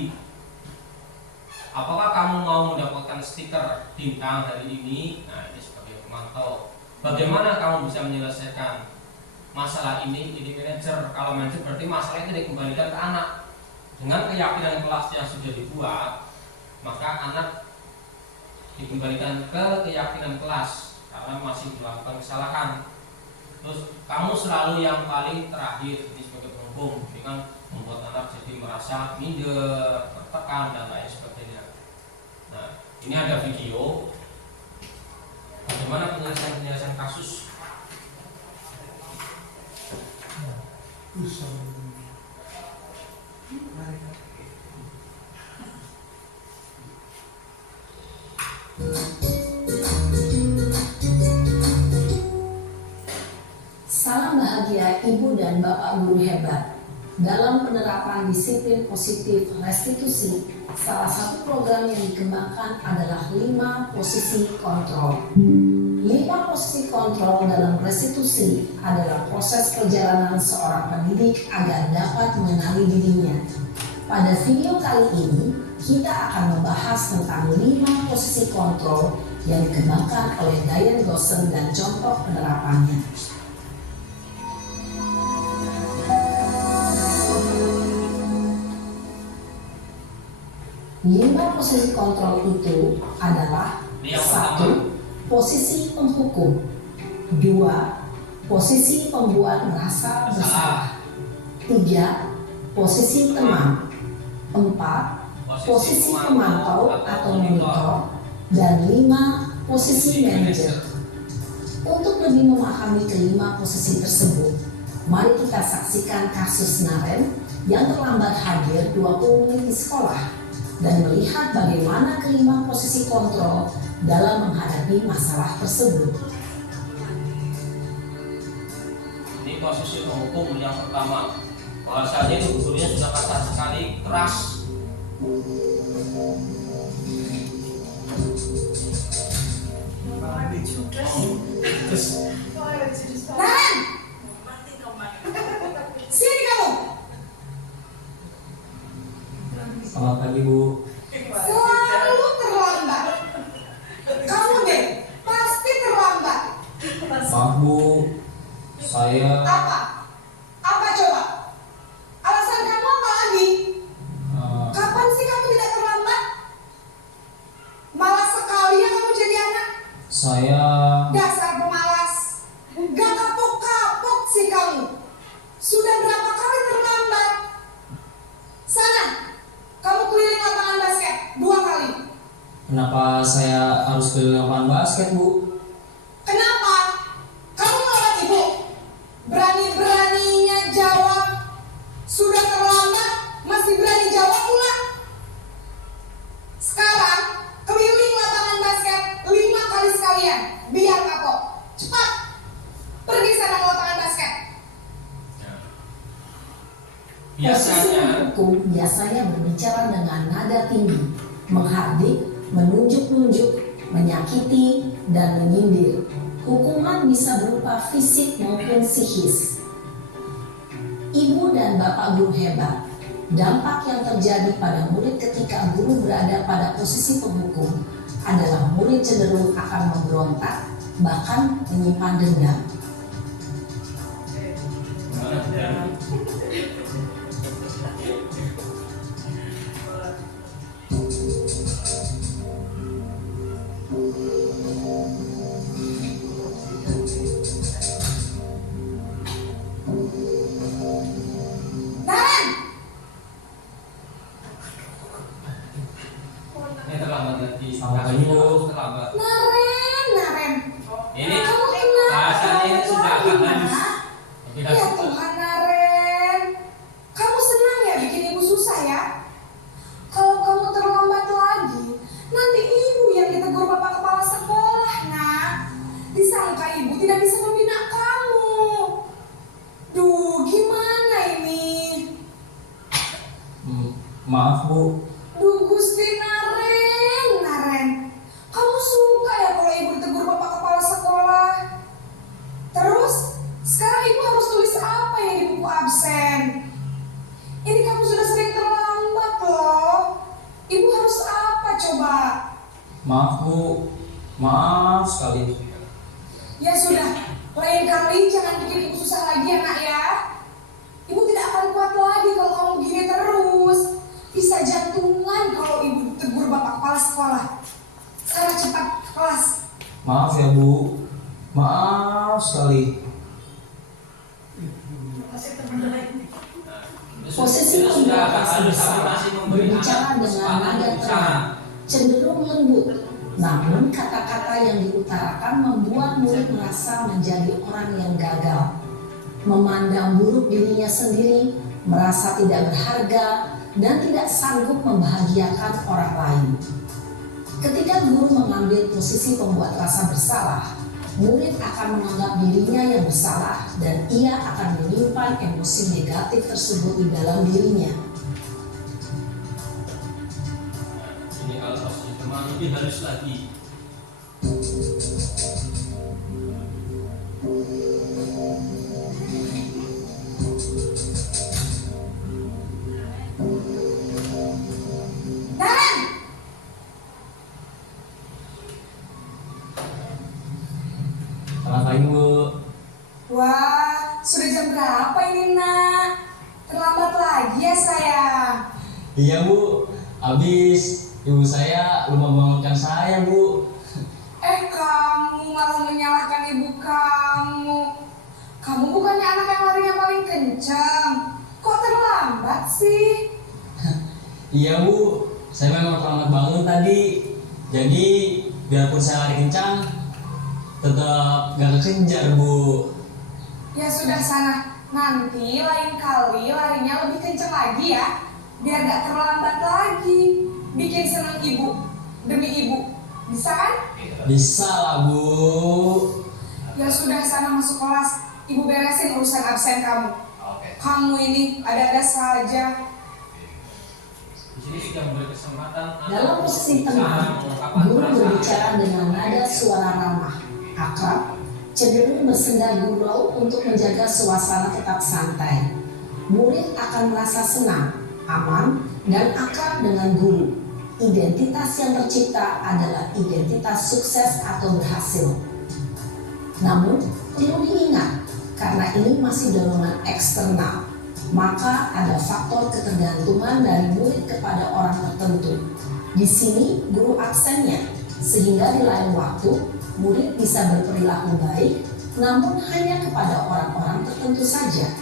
Apakah kamu mau mendapatkan stiker bintang hari ini? Nah, ini sebagai pemantau. Bagaimana kamu bisa menyelesaikan masalah ini manajer? Kalau manajer berarti masalah itu dikembalikan ke anak. Dengan keyakinan kelas yang sudah dibuat, maka anak dikembalikan ke keyakinan kelas karena masih melakukan kesalahan. Terus kamu selalu yang paling terakhir, ini sebagai penghukum, ini kan membuat anak jadi merasa minder, tertekan dan lain sebagainya. Nah, ini ada video bagaimana penyelesaian kasus. Salam bahagia Ibu dan Bapak guru hebat. Dalam penerapan disiplin positif restitusi, salah satu program yang dikembangkan adalah 5 posisi kontrol. 5 posisi kontrol dalam restitusi adalah proses perjalanan seorang pendidik agar dapat mengenali dirinya. Pada video kali ini, kita akan membahas tentang 5 posisi kontrol yang dikembangkan oleh Diane Goshen dan contoh penerapannya. 5 posisi kontrol itu adalah: 1. Posisi penghukum. 2. Posisi pembuat merasa bersalah. 3. Posisi teman. 4. Posisi pemantau atau monitor. Dan 5. Posisi manajer. Untuk lebih memahami kelima posisi tersebut, mari kita saksikan kasus Naren yang terlambat hadir 20 menit di sekolah dan melihat bagaimana kelima posisi kontrol dalam menghadapi masalah tersebut. Ini posisi penghukum yang pertama. Bahasanya itu gurunya sudah kasar sekali, keras. Naren! Sini kamu! Selamat pagi, Bu. Selalu terlambat. Kamu deh, pasti terlambat. Maaf, Bu. Saya Apa? Apa coba? Alasan kamu apa lagi? Kapan sih kamu tidak terlambat? Malas sekali ya kamu jadi anak. saya Dasar pemalas. Gak kapok-kapok sih kamu. Sudah berapa kali terlambat? Sana, kamu keliling lapangan basket 2 kali. kenapa saya harus keliling lapangan basket, Bu? Kenapa? Kamu melawan ibu? Berani-beraninya jawab. Sudah terlambat, masih berani jawab pula. Sekarang, keliling lapangan basket 5 kali sekalian. Biar kapok. Cepat. Pergi sana ke lapangan basket. Posisi Biasanya penghukum biasanya berbicara dengan nada tinggi, menghardik, menunjuk-nunjuk, menyakiti, dan menyindir. Hukuman bisa berupa fisik maupun psikis. Ibu dan bapak guru hebat. Dampak yang terjadi pada murid ketika guru berada pada posisi penghukum adalah murid cenderung akan memberontak, bahkan menyimpan dendam. Naren! ini terlambat lagi. Selamat pagi, Bu. Terlambat. Naren! Ini Kamu kenapa bahasanya ini terlambat sudah lagi, agak halus. Nak? Tapi Ya Tuhan, Naren. Kamu senang ya bikin ibu susah ya? Kalau kamu terlambat lagi, nanti ibu yang ditegur bapak kepala sekolah, nak. Disangka ibu tidak bisa membina kamu. Duh, gimana ini? Maaf, Bu. Duh, Gusti Naren. Kamu suka ya kalau ibu ditegur bapak kepala sekolah? Terus, sekarang ibu harus tulis apa yang di buku absen? Ini kamu sudah sering terlambat loh. Ibu harus apa coba? Maaf, Bu. Maaf sekali. Ya sudah, lain kali jangan bikin ibu susah lagi ya nak ya. Ibu tidak akan kuat lagi kalau kamu begini terus. Bisa jantungan kalau ibu tegur bapak kepala sekolah. Sekarang cepat ke kelas. Maaf ya, Bu. Maaf sekali. Posisi Itu sudah pembuat agak rasa halus, tapi bersalah masih memberi berbicara anak dengan kesempatan nada bicara. tenang, cenderung lembut. Namun kata-kata yang diutarakan membuat murid merasa menjadi orang yang gagal, memandang buruk dirinya sendiri, merasa tidak berharga, dan tidak sanggup membahagiakan orang lain. Ketika guru mengambil posisi pembuat rasa bersalah, murid akan menganggap dirinya yang bersalah dan ia akan menyimpan emosi negatif tersebut di dalam dirinya. Ini kalau posisi teman lebih halus lagi. Wah, sudah jam berapa ini nak? Terlambat lagi ya sayang. Iya Bu, habis ibu saya lupa bangunkan saya Bu. Kamu malah menyalahkan ibu kamu. Kamu bukannya anak yang larinya paling kencang. Kok terlambat sih? Iya Bu, saya memang terlambat bangun tadi. Jadi biarpun saya lari kencang, tetap gak kekejar Bu. Ya sudah sana. Nanti lain kali larinya lebih kencang lagi ya. Biar gak terlambat lagi. Bikin senang ibu. Demi ibu. Bisa kan? Bisa lah Bu. Ya sudah sana masuk kelas. Ibu beresin urusan absen kamu. Oke. Kamu ini ada-ada saja. Di sini sudah memberi kesempatan Dalam posisi tenang, guru berbicara dengan nada suara ramah, akrab, cenderung bersenda gurau untuk menjaga suasana tetap santai. Murid akan merasa senang, aman, dan akrab dengan guru. Identitas yang tercipta adalah identitas sukses atau berhasil. Namun, perlu diingat, karena ini masih dorongan eksternal, maka ada faktor ketergantungan dari murid kepada orang tertentu. Di sini, guru absennya, sehingga di lain waktu, murid bisa berperilaku baik, namun hanya kepada orang-orang tertentu saja.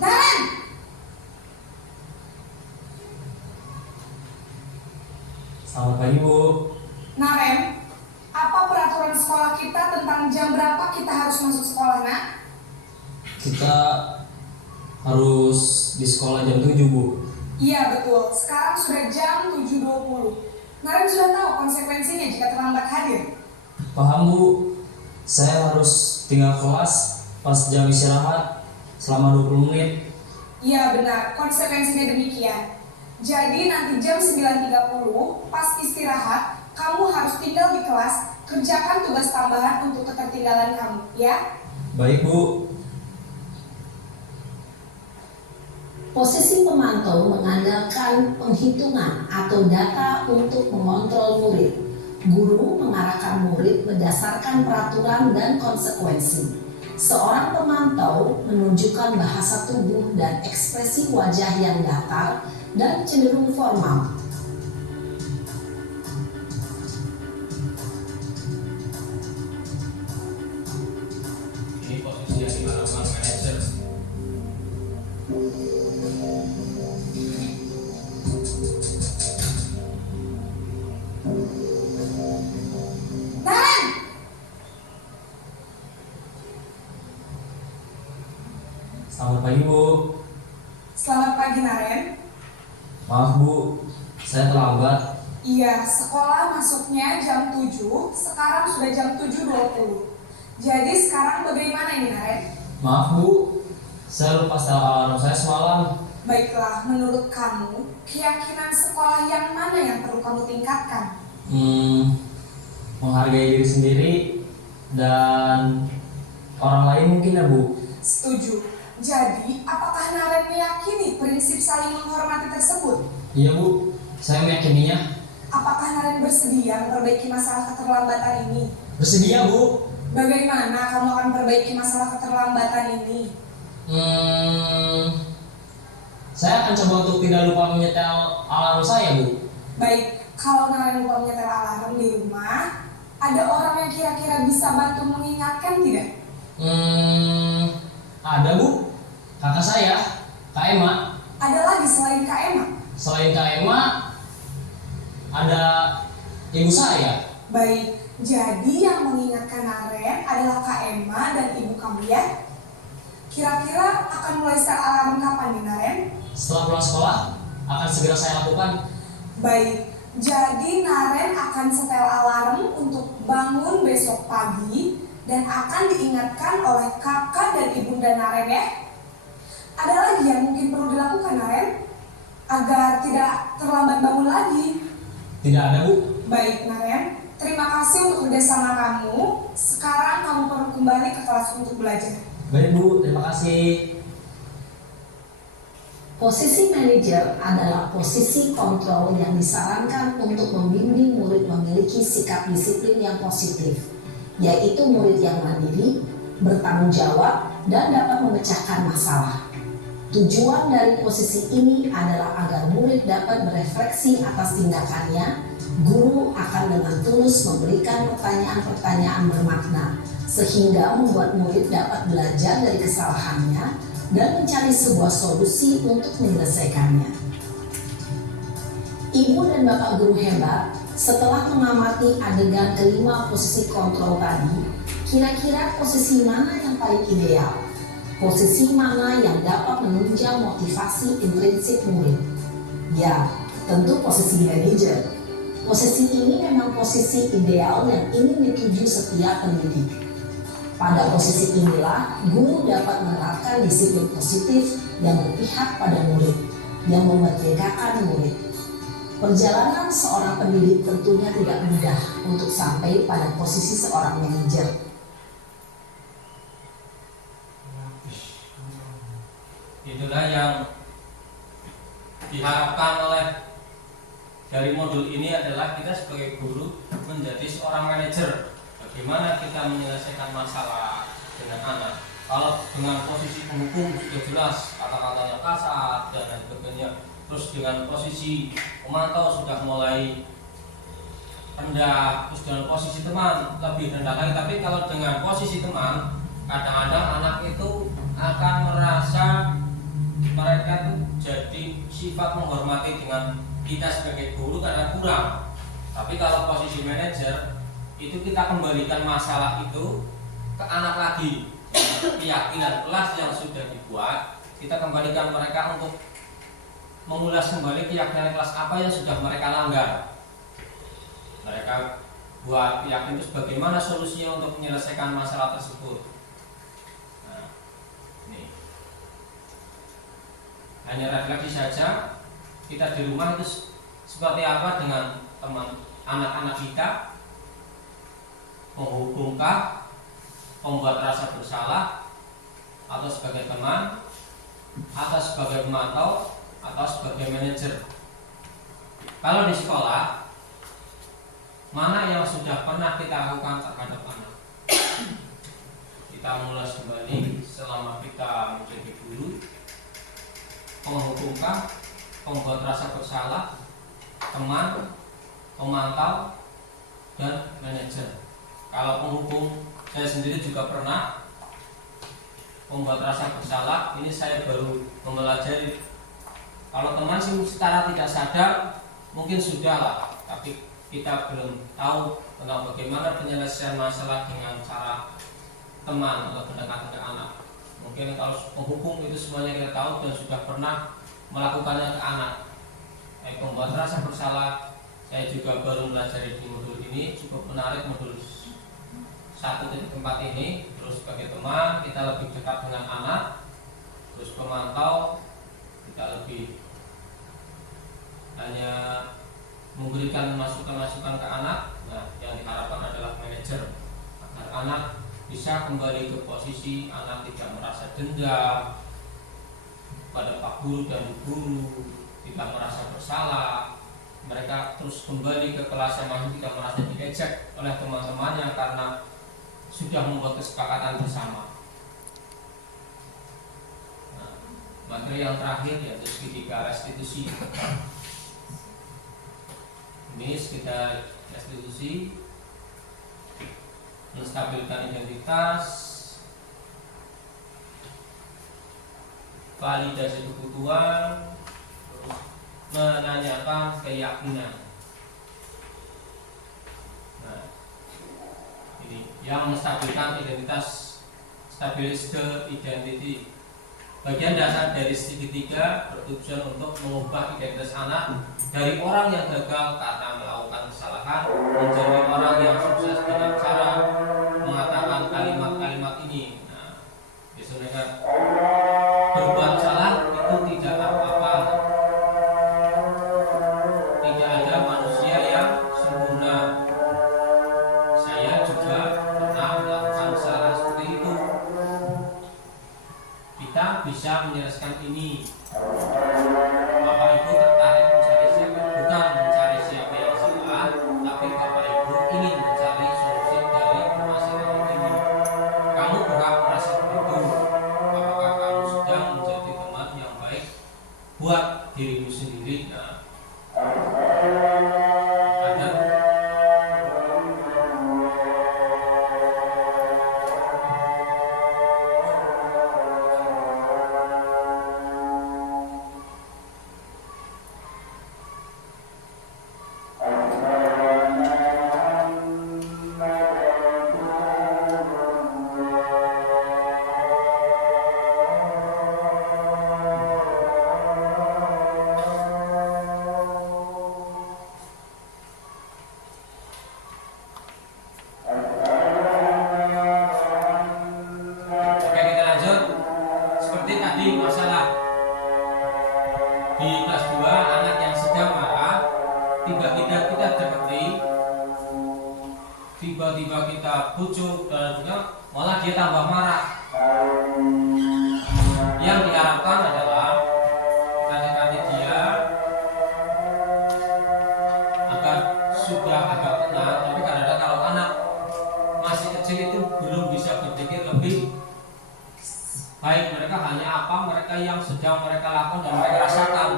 Naren! Selamat pagi Bu. Naren, apa peraturan sekolah kita tentang jam berapa kita harus masuk sekolah, nak? Kita harus di sekolah jam 7 Bu. Iya betul, sekarang sudah jam 7.20. Naren sudah tahu konsekuensinya jika terlambat hadir. Paham Bu, saya harus tinggal kelas pas jam istirahat selama 20 menit. Iya benar, konsekuensinya demikian. Jadi nanti jam 9.30 pas istirahat, kamu harus tinggal di kelas, kerjakan tugas tambahan untuk ketertinggalan kamu, ya? Baik Bu. Posisi pemantau mengandalkan penghitungan atau data untuk mengontrol murid. Guru mengarahkan murid berdasarkan peraturan dan konsekuensi. Seorang pemantau menunjukkan bahasa tubuh dan ekspresi wajah yang datar dan cenderung formal. Ini posisi yang dilakukan manajer. Naren! Selamat pagi Bu. Selamat pagi Naren. Maaf Bu, saya terlambat. Iya, sekolah masuknya jam 7, sekarang sudah jam 7.20. Jadi sekarang bagaimana ini Naren? Maaf Bu, saya lupa setel alarm saya semalam. Baiklah, menurut kamu, keyakinan sekolah yang mana yang perlu kamu tingkatkan? Menghargai diri sendiri dan orang lain mungkin ya Bu. Setuju. Jadi, apakah Naren meyakini prinsip saling menghormati tersebut? Iya Bu, saya meyakininya. Apakah Naren bersedia memperbaiki masalah keterlambatan ini? Bersedia Bu. Bagaimana kamu akan perbaiki masalah keterlambatan ini? Saya akan coba untuk tidak lupa menyetel alarm saya Bu. Baik, kalau Naren lupa menyetel alarm di rumah, ada orang yang kira-kira bisa bantu mengingatkan tidak? Ada Bu, kakak saya, Kak Emma. Ada lagi selain Kak Emma? Selain Kak Emma, ada ibu saya. Baik, jadi yang mengingatkan Naren adalah Kak Emma dan ibu kamu ya? Kira-kira akan mulai setel alarm kapan nih Naren? Setelah pulang sekolah, akan segera saya lakukan. Baik, jadi Naren akan setel alarm untuk bangun besok pagi dan akan diingatkan oleh kakak dan ibunda Naren ya. Ada lagi yang mungkin perlu dilakukan Naren agar tidak terlambat bangun lagi. Tidak ada Bu. Baik Naren, Terima kasih untuk kerjasama kamu. Sekarang kamu perlu kembali ke kelas untuk belajar. Baik Bu, terima kasih. Posisi manajer adalah posisi kontrol yang disarankan untuk membimbing murid memiliki sikap disiplin yang positif, yaitu murid yang mandiri, bertanggung jawab, dan dapat memecahkan masalah. Tujuan dari posisi ini adalah agar murid dapat berefleksi atas tindakannya. Guru akan dengan tulus memberikan pertanyaan-pertanyaan bermakna, sehingga membuat murid dapat belajar dari kesalahannya dan mencari sebuah solusi untuk menyelesaikannya. Ibu dan Bapak guru hebat, setelah mengamati adegan kelima posisi kontrol tadi, kira-kira posisi mana yang paling ideal? Posisi mana yang dapat menunjang motivasi intrinsik murid? Ya, tentu posisi manajer. Posisi ini memang posisi ideal yang ingin dituju setiap pendidik. Pada posisi inilah, guru dapat menerapkan disiplin positif yang berpihak pada murid, yang memerdekakan murid. Perjalanan seorang pendidik tentunya tidak mudah untuk sampai pada posisi seorang manajer. Itulah yang diharapkan oleh dari modul ini adalah kita sebagai guru menjadi seorang manajer. Bagaimana kita menyelesaikan masalah dengan anak? Kalau dengan posisi penghukum sudah jelas kata-katanya kasar dan lain sebagainya. Terus dengan posisi pemantau sudah mulai rendah. Terus dengan posisi teman lebih rendah lagi. Tapi kalau dengan posisi teman, kadang-kadang anak itu akan merasa mereka itu jadi sifat menghormati dengan kita sebagai guru karena kurang. Tapi kalau posisi manajer itu kita kembalikan masalah itu ke anak lagi. Keyakinan kelas yang sudah dibuat, kita kembalikan mereka untuk mengulas kembali keyakinan kelas apa yang sudah mereka langgar. Mereka buat yakin itu bagaimana solusinya untuk menyelesaikan masalah tersebut. Nah, ini hanya refleksi saja. Kita di rumah itu seperti apa dengan teman anak-anak kita? Menghukumkah, membuat rasa bersalah, atau sebagai teman, atau sebagai pemantau, atau sebagai manajer? Kalau di sekolah, mana yang sudah pernah kita lakukan terhadap anak? Kita mengulas kembali selama kita menjadi guru. Menghukumkah, membuat rasa bersalah, teman, pemantau, dan manajer. Kalau penghukum, saya sendiri juga pernah membuat rasa bersalah. Ini saya baru mempelajari. Kalau teman sih secara tidak sadar mungkin sudah lah, tapi kita belum tahu tentang bagaimana penyelesaian masalah dengan cara teman atau pendekatan ke anak. Mungkin kalau penghukum itu semuanya kita tahu dan sudah pernah melakukannya ke anak. Membuat rasa bersalah, saya juga baru belajar di modul ini. Cukup menarik modul 1.4 ini. Terus sebagai teman kita lebih dekat dengan anak. Terus pemantau kita lebih hanya memberikan masukan-masukan ke anak. Nah, yang diharapkan adalah manajer agar anak bisa kembali ke posisi anak tidak merasa dendam pada Pak Guru dan Bu Guru, tidak merasa bersalah. Mereka terus kembali ke kelas yang masih tidak merasa diejek oleh teman-temannya karena sudah membuat kesepakatan bersama. Nah, materi yang terakhir yaitu segitiga restitusi. Ini sekitar restitusi, menstabilkan identitas, validasi kebutuhan, menanyakan keyakinan. Nah, ini yang menstabilkan identitas, stabilis the identity. Bagian dasar dari segitiga bertujuan untuk mengubah identitas anak dari orang yang gagal karena melakukan kesalahan menjadi orang yang sukses dengan cara mengatakan kalimat-kalimat ini. Nah, biasanya berbuat salah itu tidak apa-apa. Tidak ada manusia yang sempurna. bisa menjelaskan ini. Bapak Ibu tertarik mencari siapa? Bukan mencari siapa yang salah, tapi Bapak Ibu ingin mencari solusi dari permasalahan ini. Kamu berhak merasa begitu. Apakah kamu sedang menjadi teman yang baik buat dirimu sendiri? Nah, ada Oke, kita lanjut. Seperti tadi masalah di kelas 2, anak yang sedang marah, tiba-tiba kita dekati, tiba-tiba kita bujuk dan juga malah dia tambah marah. Yang diharapkan adalah kita dekati dia agar sudah agak tenang. Tapi kadang-kadang kalau anak masih kecil itu belum bisa berpikir lebih baik, mereka hanya apa mereka yang sedang mereka lakukan dan mereka rasakan.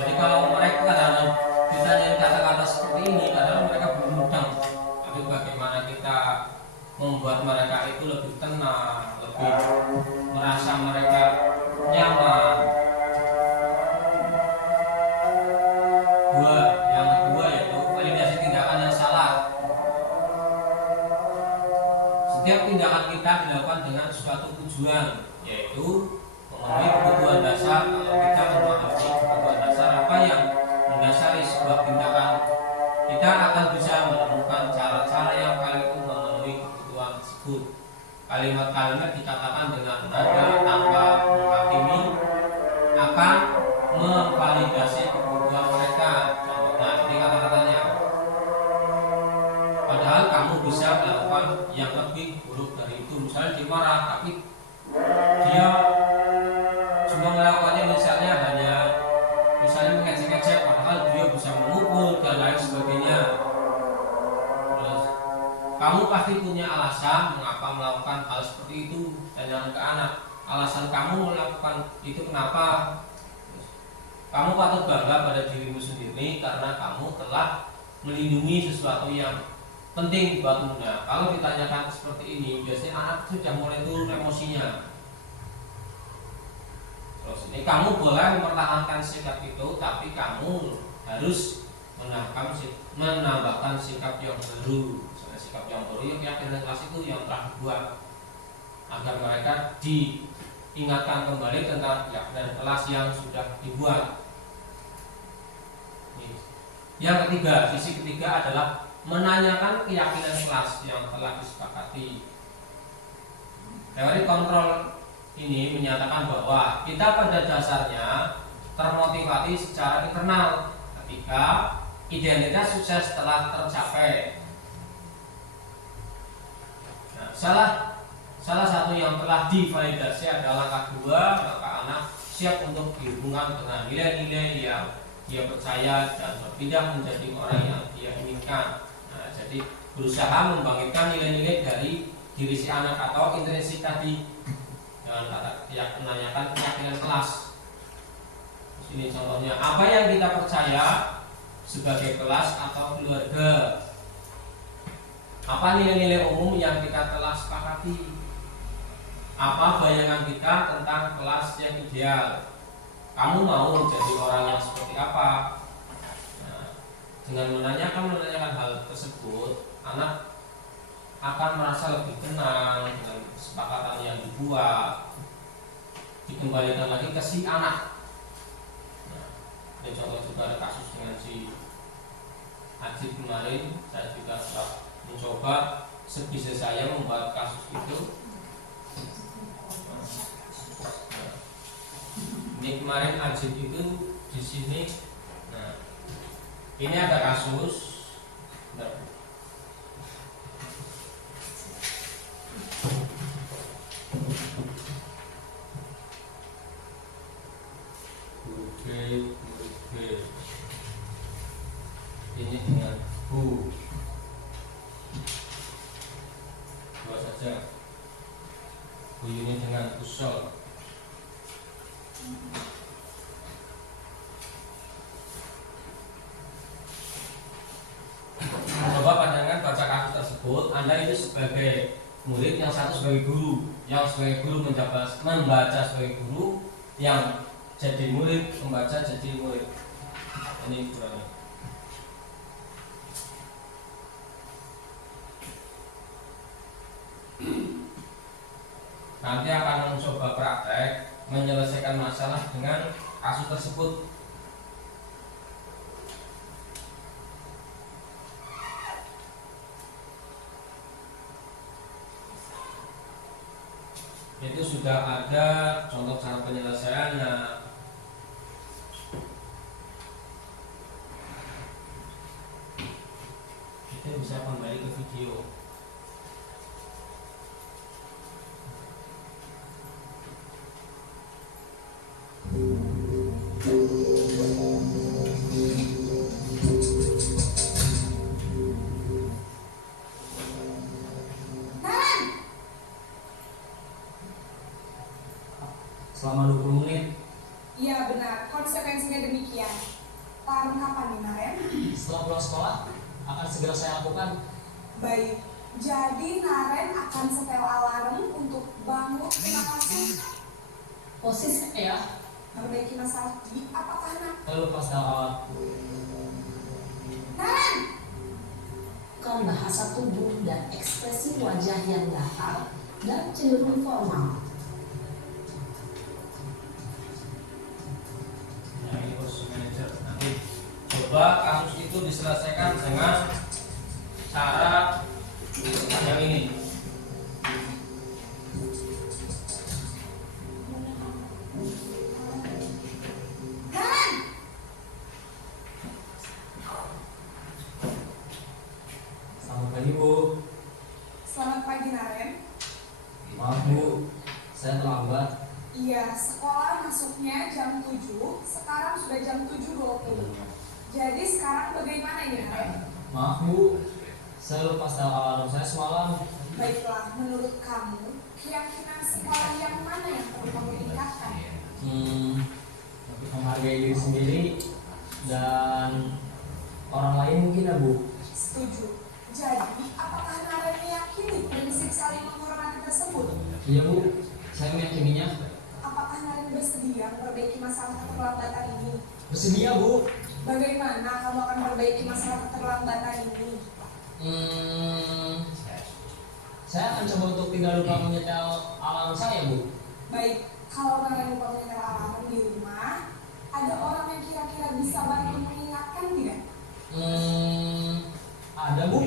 Jadi kalau mereka kadang ditanya kata-kata seperti ini, kadang mereka belum mudeng. Tapi bagaimana kita membuat mereka itu lebih tenang, lebih merasa mereka nyaman. Yang kedua yaitu validasi tindakan yang salah. Setiap tindakan kita dilakukan dengan suatu tujuan, yaitu memenuhi kebutuhan dasar. Kalau kita memahami kebutuhan dasar apa yang mendasari sebuah tindakan, kita akan bisa menemukan cara-cara yang kali itu memenuhi kebutuhan tersebut. Kalimat-kalimat dikatakan dengan nada tanpa menghakimi akan memvalidasi kebutuhan mereka. Contohnya ini kata-katanya. Padahal kamu bisa melakukan yang lebih buruk dari itu. Misalnya dia marah, tapi dia cuma melakukannya misalnya hanya mengecek-ngecek, padahal dia bisa memukul dan lain sebagainya. Terus, kamu pasti punya alasan mengapa melakukan hal seperti itu. Dan jangan ke anak, alasan kamu melakukan itu kenapa? Terus, kamu patut bangga pada dirimu sendiri karena kamu telah melindungi sesuatu yang penting buatmu. Nah, kalau ditanyakan seperti ini, biasanya anak sudah mulai turun emosinya. Terus ini kamu boleh mempertahankan sikap itu, tapi kamu harus menambahkan sikap yang baru. Misalnya sikap yang baru yang keyakinan kelas itu yang telah dibuat, agar mereka diingatkan kembali tentang keyakinan kelas yang sudah dibuat. Yang ketiga, sisi ketiga adalah menanyakan keyakinan kelas yang telah disepakati. Teori kontrol ini menyatakan bahwa kita pada dasarnya termotivasi secara internal ketika identitas sukses telah tercapai. Nah, salah satu yang telah divalidasi adalah langkah 2, maka anak siap untuk dihubungkan dengan nilai-nilai yang dia percaya dan berpindah menjadi orang yang dia inginkan. Nah, jadi berusaha membangkitkan nilai-nilai dari diri si anak atau intrinsik tadi dengan kata menanyakan keyakinan kelas. Terus ini contohnya, apa yang kita percaya sebagai kelas atau keluarga? Apa nilai-nilai umum yang kita telah sepakati? Apa bayangan kita tentang kelas yang ideal? Kamu mau jadi orang yang seperti apa? Nah, dengan menanyakan hal tersebut, anak akan merasa lebih tenang dengan kesepakatan yang dibuat. Dikembalikan lagi ke si anak. Nah, ini contoh juga ada kasus dengan si Ajib kemarin. Saya juga telah mencoba sebisa saya membuat kasus itu. Ini kemarin Ajib itu di sini. Nah, ini ada kasus. Nah, saja. Bunyinya dengan usul. Coba pandangan baca kasus tersebut. Anda itu sebagai murid, yang satu sebagai guru. Yang sebagai guru membaca sebagai guru, yang jadi murid membaca jadi murid. Ini kurangnya. Nanti akan mencoba praktek menyelesaikan masalah dengan kasus tersebut. Itu sudah ada contoh cara penyelesaiannya. Kita bisa kembali ke video. Selama 20 menit. Iya benar, konsekuensinya demikian. Taruh kapan nih Naren? Setelah pulang sekolah akan segera saya lakukan. Baik, jadi Naren akan setel alarm untuk bangun. Terima kasih. Posisi ya, Perbaiki masalah di apakah nak? Lalu pas awal. Naren! bukan bahasa tubuh dan ekspresi wajah yang datar dan cenderung formal. Nah, ini posisi manajer. Nanti coba kasus itu diselesaikan dengan cara yang ini. Selamat pagi Bu. Selamat pagi Naren. Maaf Bu, saya terlambat. Iya, sekolah masuknya jam 7, sekarang sudah jam 7.20. Jadi sekarang bagaimana ini Naren? Maaf Bu, saya lupa setel alarm saya semalam. Baiklah, menurut kamu, keyakinan sekolah yang mana yang perlu kamu tingkatkan? Menghargai diri sendiri dan orang lain mungkin ya Bu. Setuju. Jadi, apakah Naren meyakini prinsip saling menghormati tersebut? Iya Bu, saya meyakininya. Apakah Naren bersedia memperbaiki masalah keterlambatan ini? Bersedia Bu. Bagaimana kamu akan memperbaiki masalah keterlambatan ini? Saya akan coba untuk tidak lupa menyetel alarm saya Bu. Baik, kalau Naren lupa menyetel alarm di rumah, ada orang yang kira-kira bisa bantu mengingatkan tidak? Ada Bu,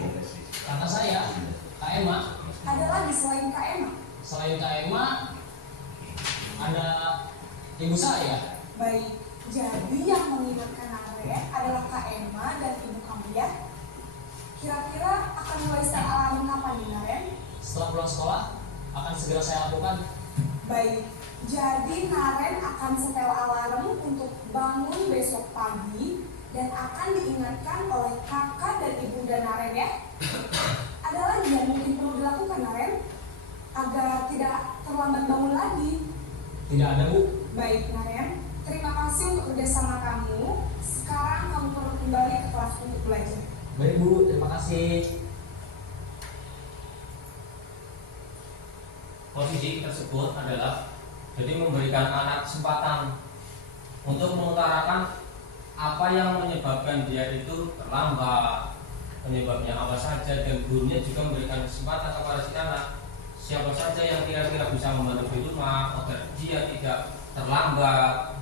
kata saya, Kak Emma. Ada lagi selain Kak Emma? Selain Kak Emma, ada ibu saya. Baik, jadi yang mengingatkan Naren adalah Kak Emma dan ibu kamu ya? Kira-kira akan mulai setel alarm kapan nih Naren? Setelah pulang sekolah, akan segera saya lakukan. Baik, jadi Naren akan setel alarm untuk bangun besok pagi dan akan diingatkan oleh kakak dan ibunda Naren ya. Ada lagi yang mungkin perlu dilakukan Naren agar tidak terlambat bangun lagi. Tidak ada Bu. Baik Naren, terima kasih untuk kerjasama kamu. Sekarang kamu perlu kembali ke kelas untuk belajar. Baik Bu, terima kasih. Posisi tersebut adalah jadi memberikan anak kesempatan untuk mengutarakan apa yang menyebabkan dia itu terlambat, penyebabnya apa saja, dan gurunya juga memberikan kesempatan kepada si anak siapa saja yang kira-kira bisa membantu di rumah agar dia tidak terlambat.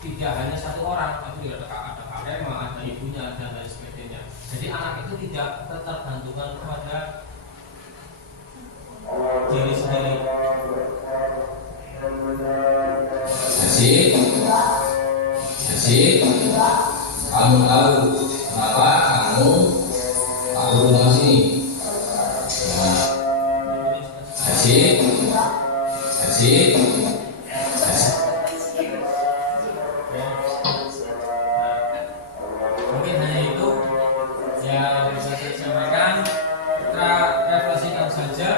Tidak hanya satu orang, tapi ada Kak Emma, ada ibunya dan lain sebagainya. Jadi anak itu tidak tergantungan kepada diri sendiri. Asik, asik. Kamu tahu kenapa kamu tak berubah sini? Asik, asik. Mungkin hanya itu yang bisa saya sampaikan. Kita refleksikan saja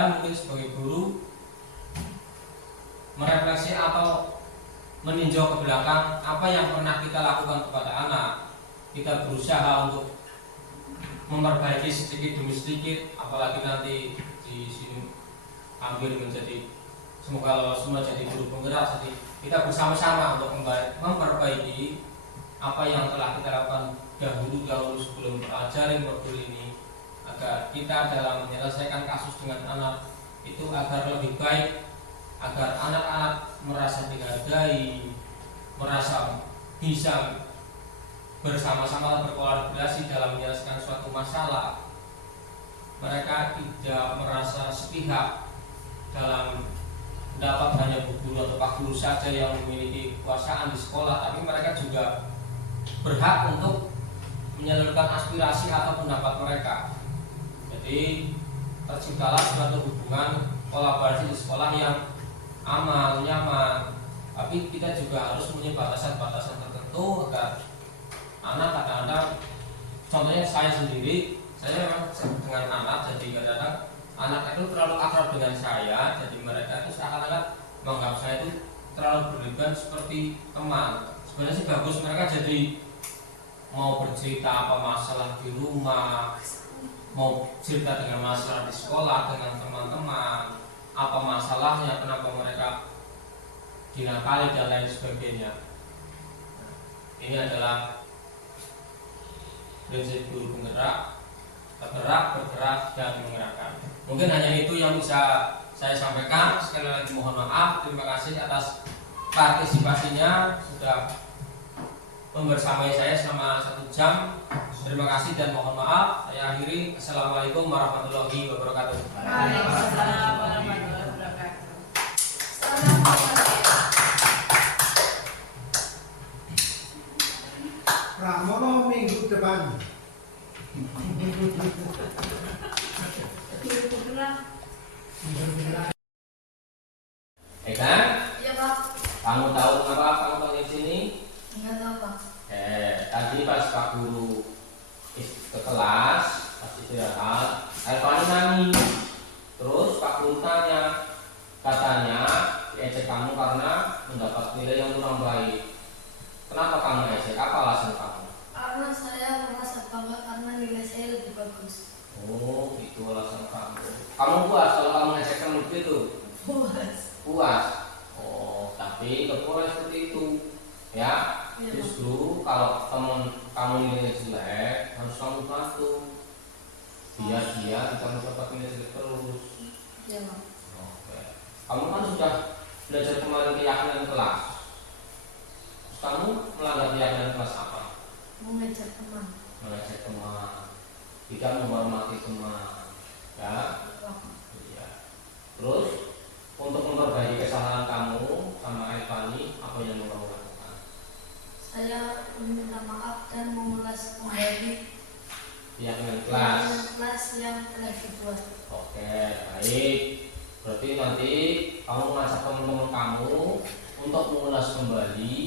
Anda mungkin sebagai guru merefleksi atau meninjau ke belakang apa yang pernah kita lakukan kepada anak. Kita berusaha untuk memperbaiki sedikit demi sedikit, apalagi nanti di sini ambil menjadi, semoga lolos semua jadi guru penggerak. Jadi kita bersama-sama untuk memperbaiki apa yang telah kita lakukan dahulu sebelum ajarin modul ini, agar kita dalam menyelesaikan kasus dengan anak itu agar lebih baik, agar anak-anak merasa dihargai, merasa bisa bersama-sama berkolaborasi dalam menyelesaikan suatu masalah. Mereka tidak merasa sepihak dalam mendapat hanya bu guru atau pak guru saja yang memiliki kekuasaan di sekolah, tapi mereka juga berhak untuk menyalurkan aspirasi atau pendapat mereka. Jadi terciptalah suatu hubungan kolaborasi di sekolah yang aman, nyaman. Tapi kita juga harus punya batasan-batasan tertentu agar anak kadang-kadang, contohnya saya sendiri, saya memang dengan anak, jadi kadang-kadang anak itu terlalu akrab dengan saya, jadi mereka itu seakan-akan menganggap saya itu terlalu berlebihan seperti teman. Sebenarnya sih bagus mereka jadi mau bercerita apa masalah di rumah, mau cerita dengan masalah di sekolah dengan teman-teman, apa masalahnya, kenapa mereka dinakali dan lain sebagainya. Ini adalah prinsip guru penggerak, bergerak dan menggerakkan. Mungkin hanya itu yang bisa saya sampaikan. Sekali lagi mohon maaf, terima kasih atas partisipasinya, sudah membersamai saya selama 1 jam. Terima kasih dan mohon maaf. Saya akhiri. Assalamualaikum warahmatullahi wabarakatuh. Waalaikumsalam warahmatullahi wabarakatuh. Pramono minggu depan. Kan? Iya Pak. Kamu tahu kenapa kamu panggil sini? Enggak tahu Pak. Tadi pas Pak Guru ke kelas, pas istirahat, Elvani nangis. Terus Pak Guru tanya, katanya ejek kamu karena mendapat nilai yang kurang baik. Kenapa kamu ejek? Apa alasan kamu? Karena saya merasa bangga karena nilai saya lebih bagus. Oh, itu alasan kamu. Kamu puas kalau kamu ejek kamu begitu? Puas. Puas. Oh, tapi gak boleh seperti itu. Ya, Iya, justru kalau teman kamu nilainya jelek, harus kamu bantu. Biar dia bisa mendapat nilai jelek terus. Iya Pak. Oke. Kamu kan sudah belajar kemarin keyakinan kelas. Terus kamu melanggar keyakinan kelas apa? Mengejar teman. Mengajak teman, tidak menghormati teman. Ya. Iya. Terus untuk memperbaiki kesalahan kamu sama Elvani, apa yang kamu lakukan? Saya meminta maaf dan mengulas kembali Keyakinan kelas. kelas yang telah dibuat. Oke, baik. Berarti nanti kamu mengajak teman-teman kamu untuk mengulas kembali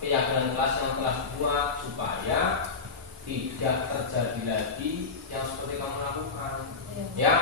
keyakinan kelas yang telah dibuat supaya tidak terjadi lagi yang seperti kamu lakukan. Iya. Ya,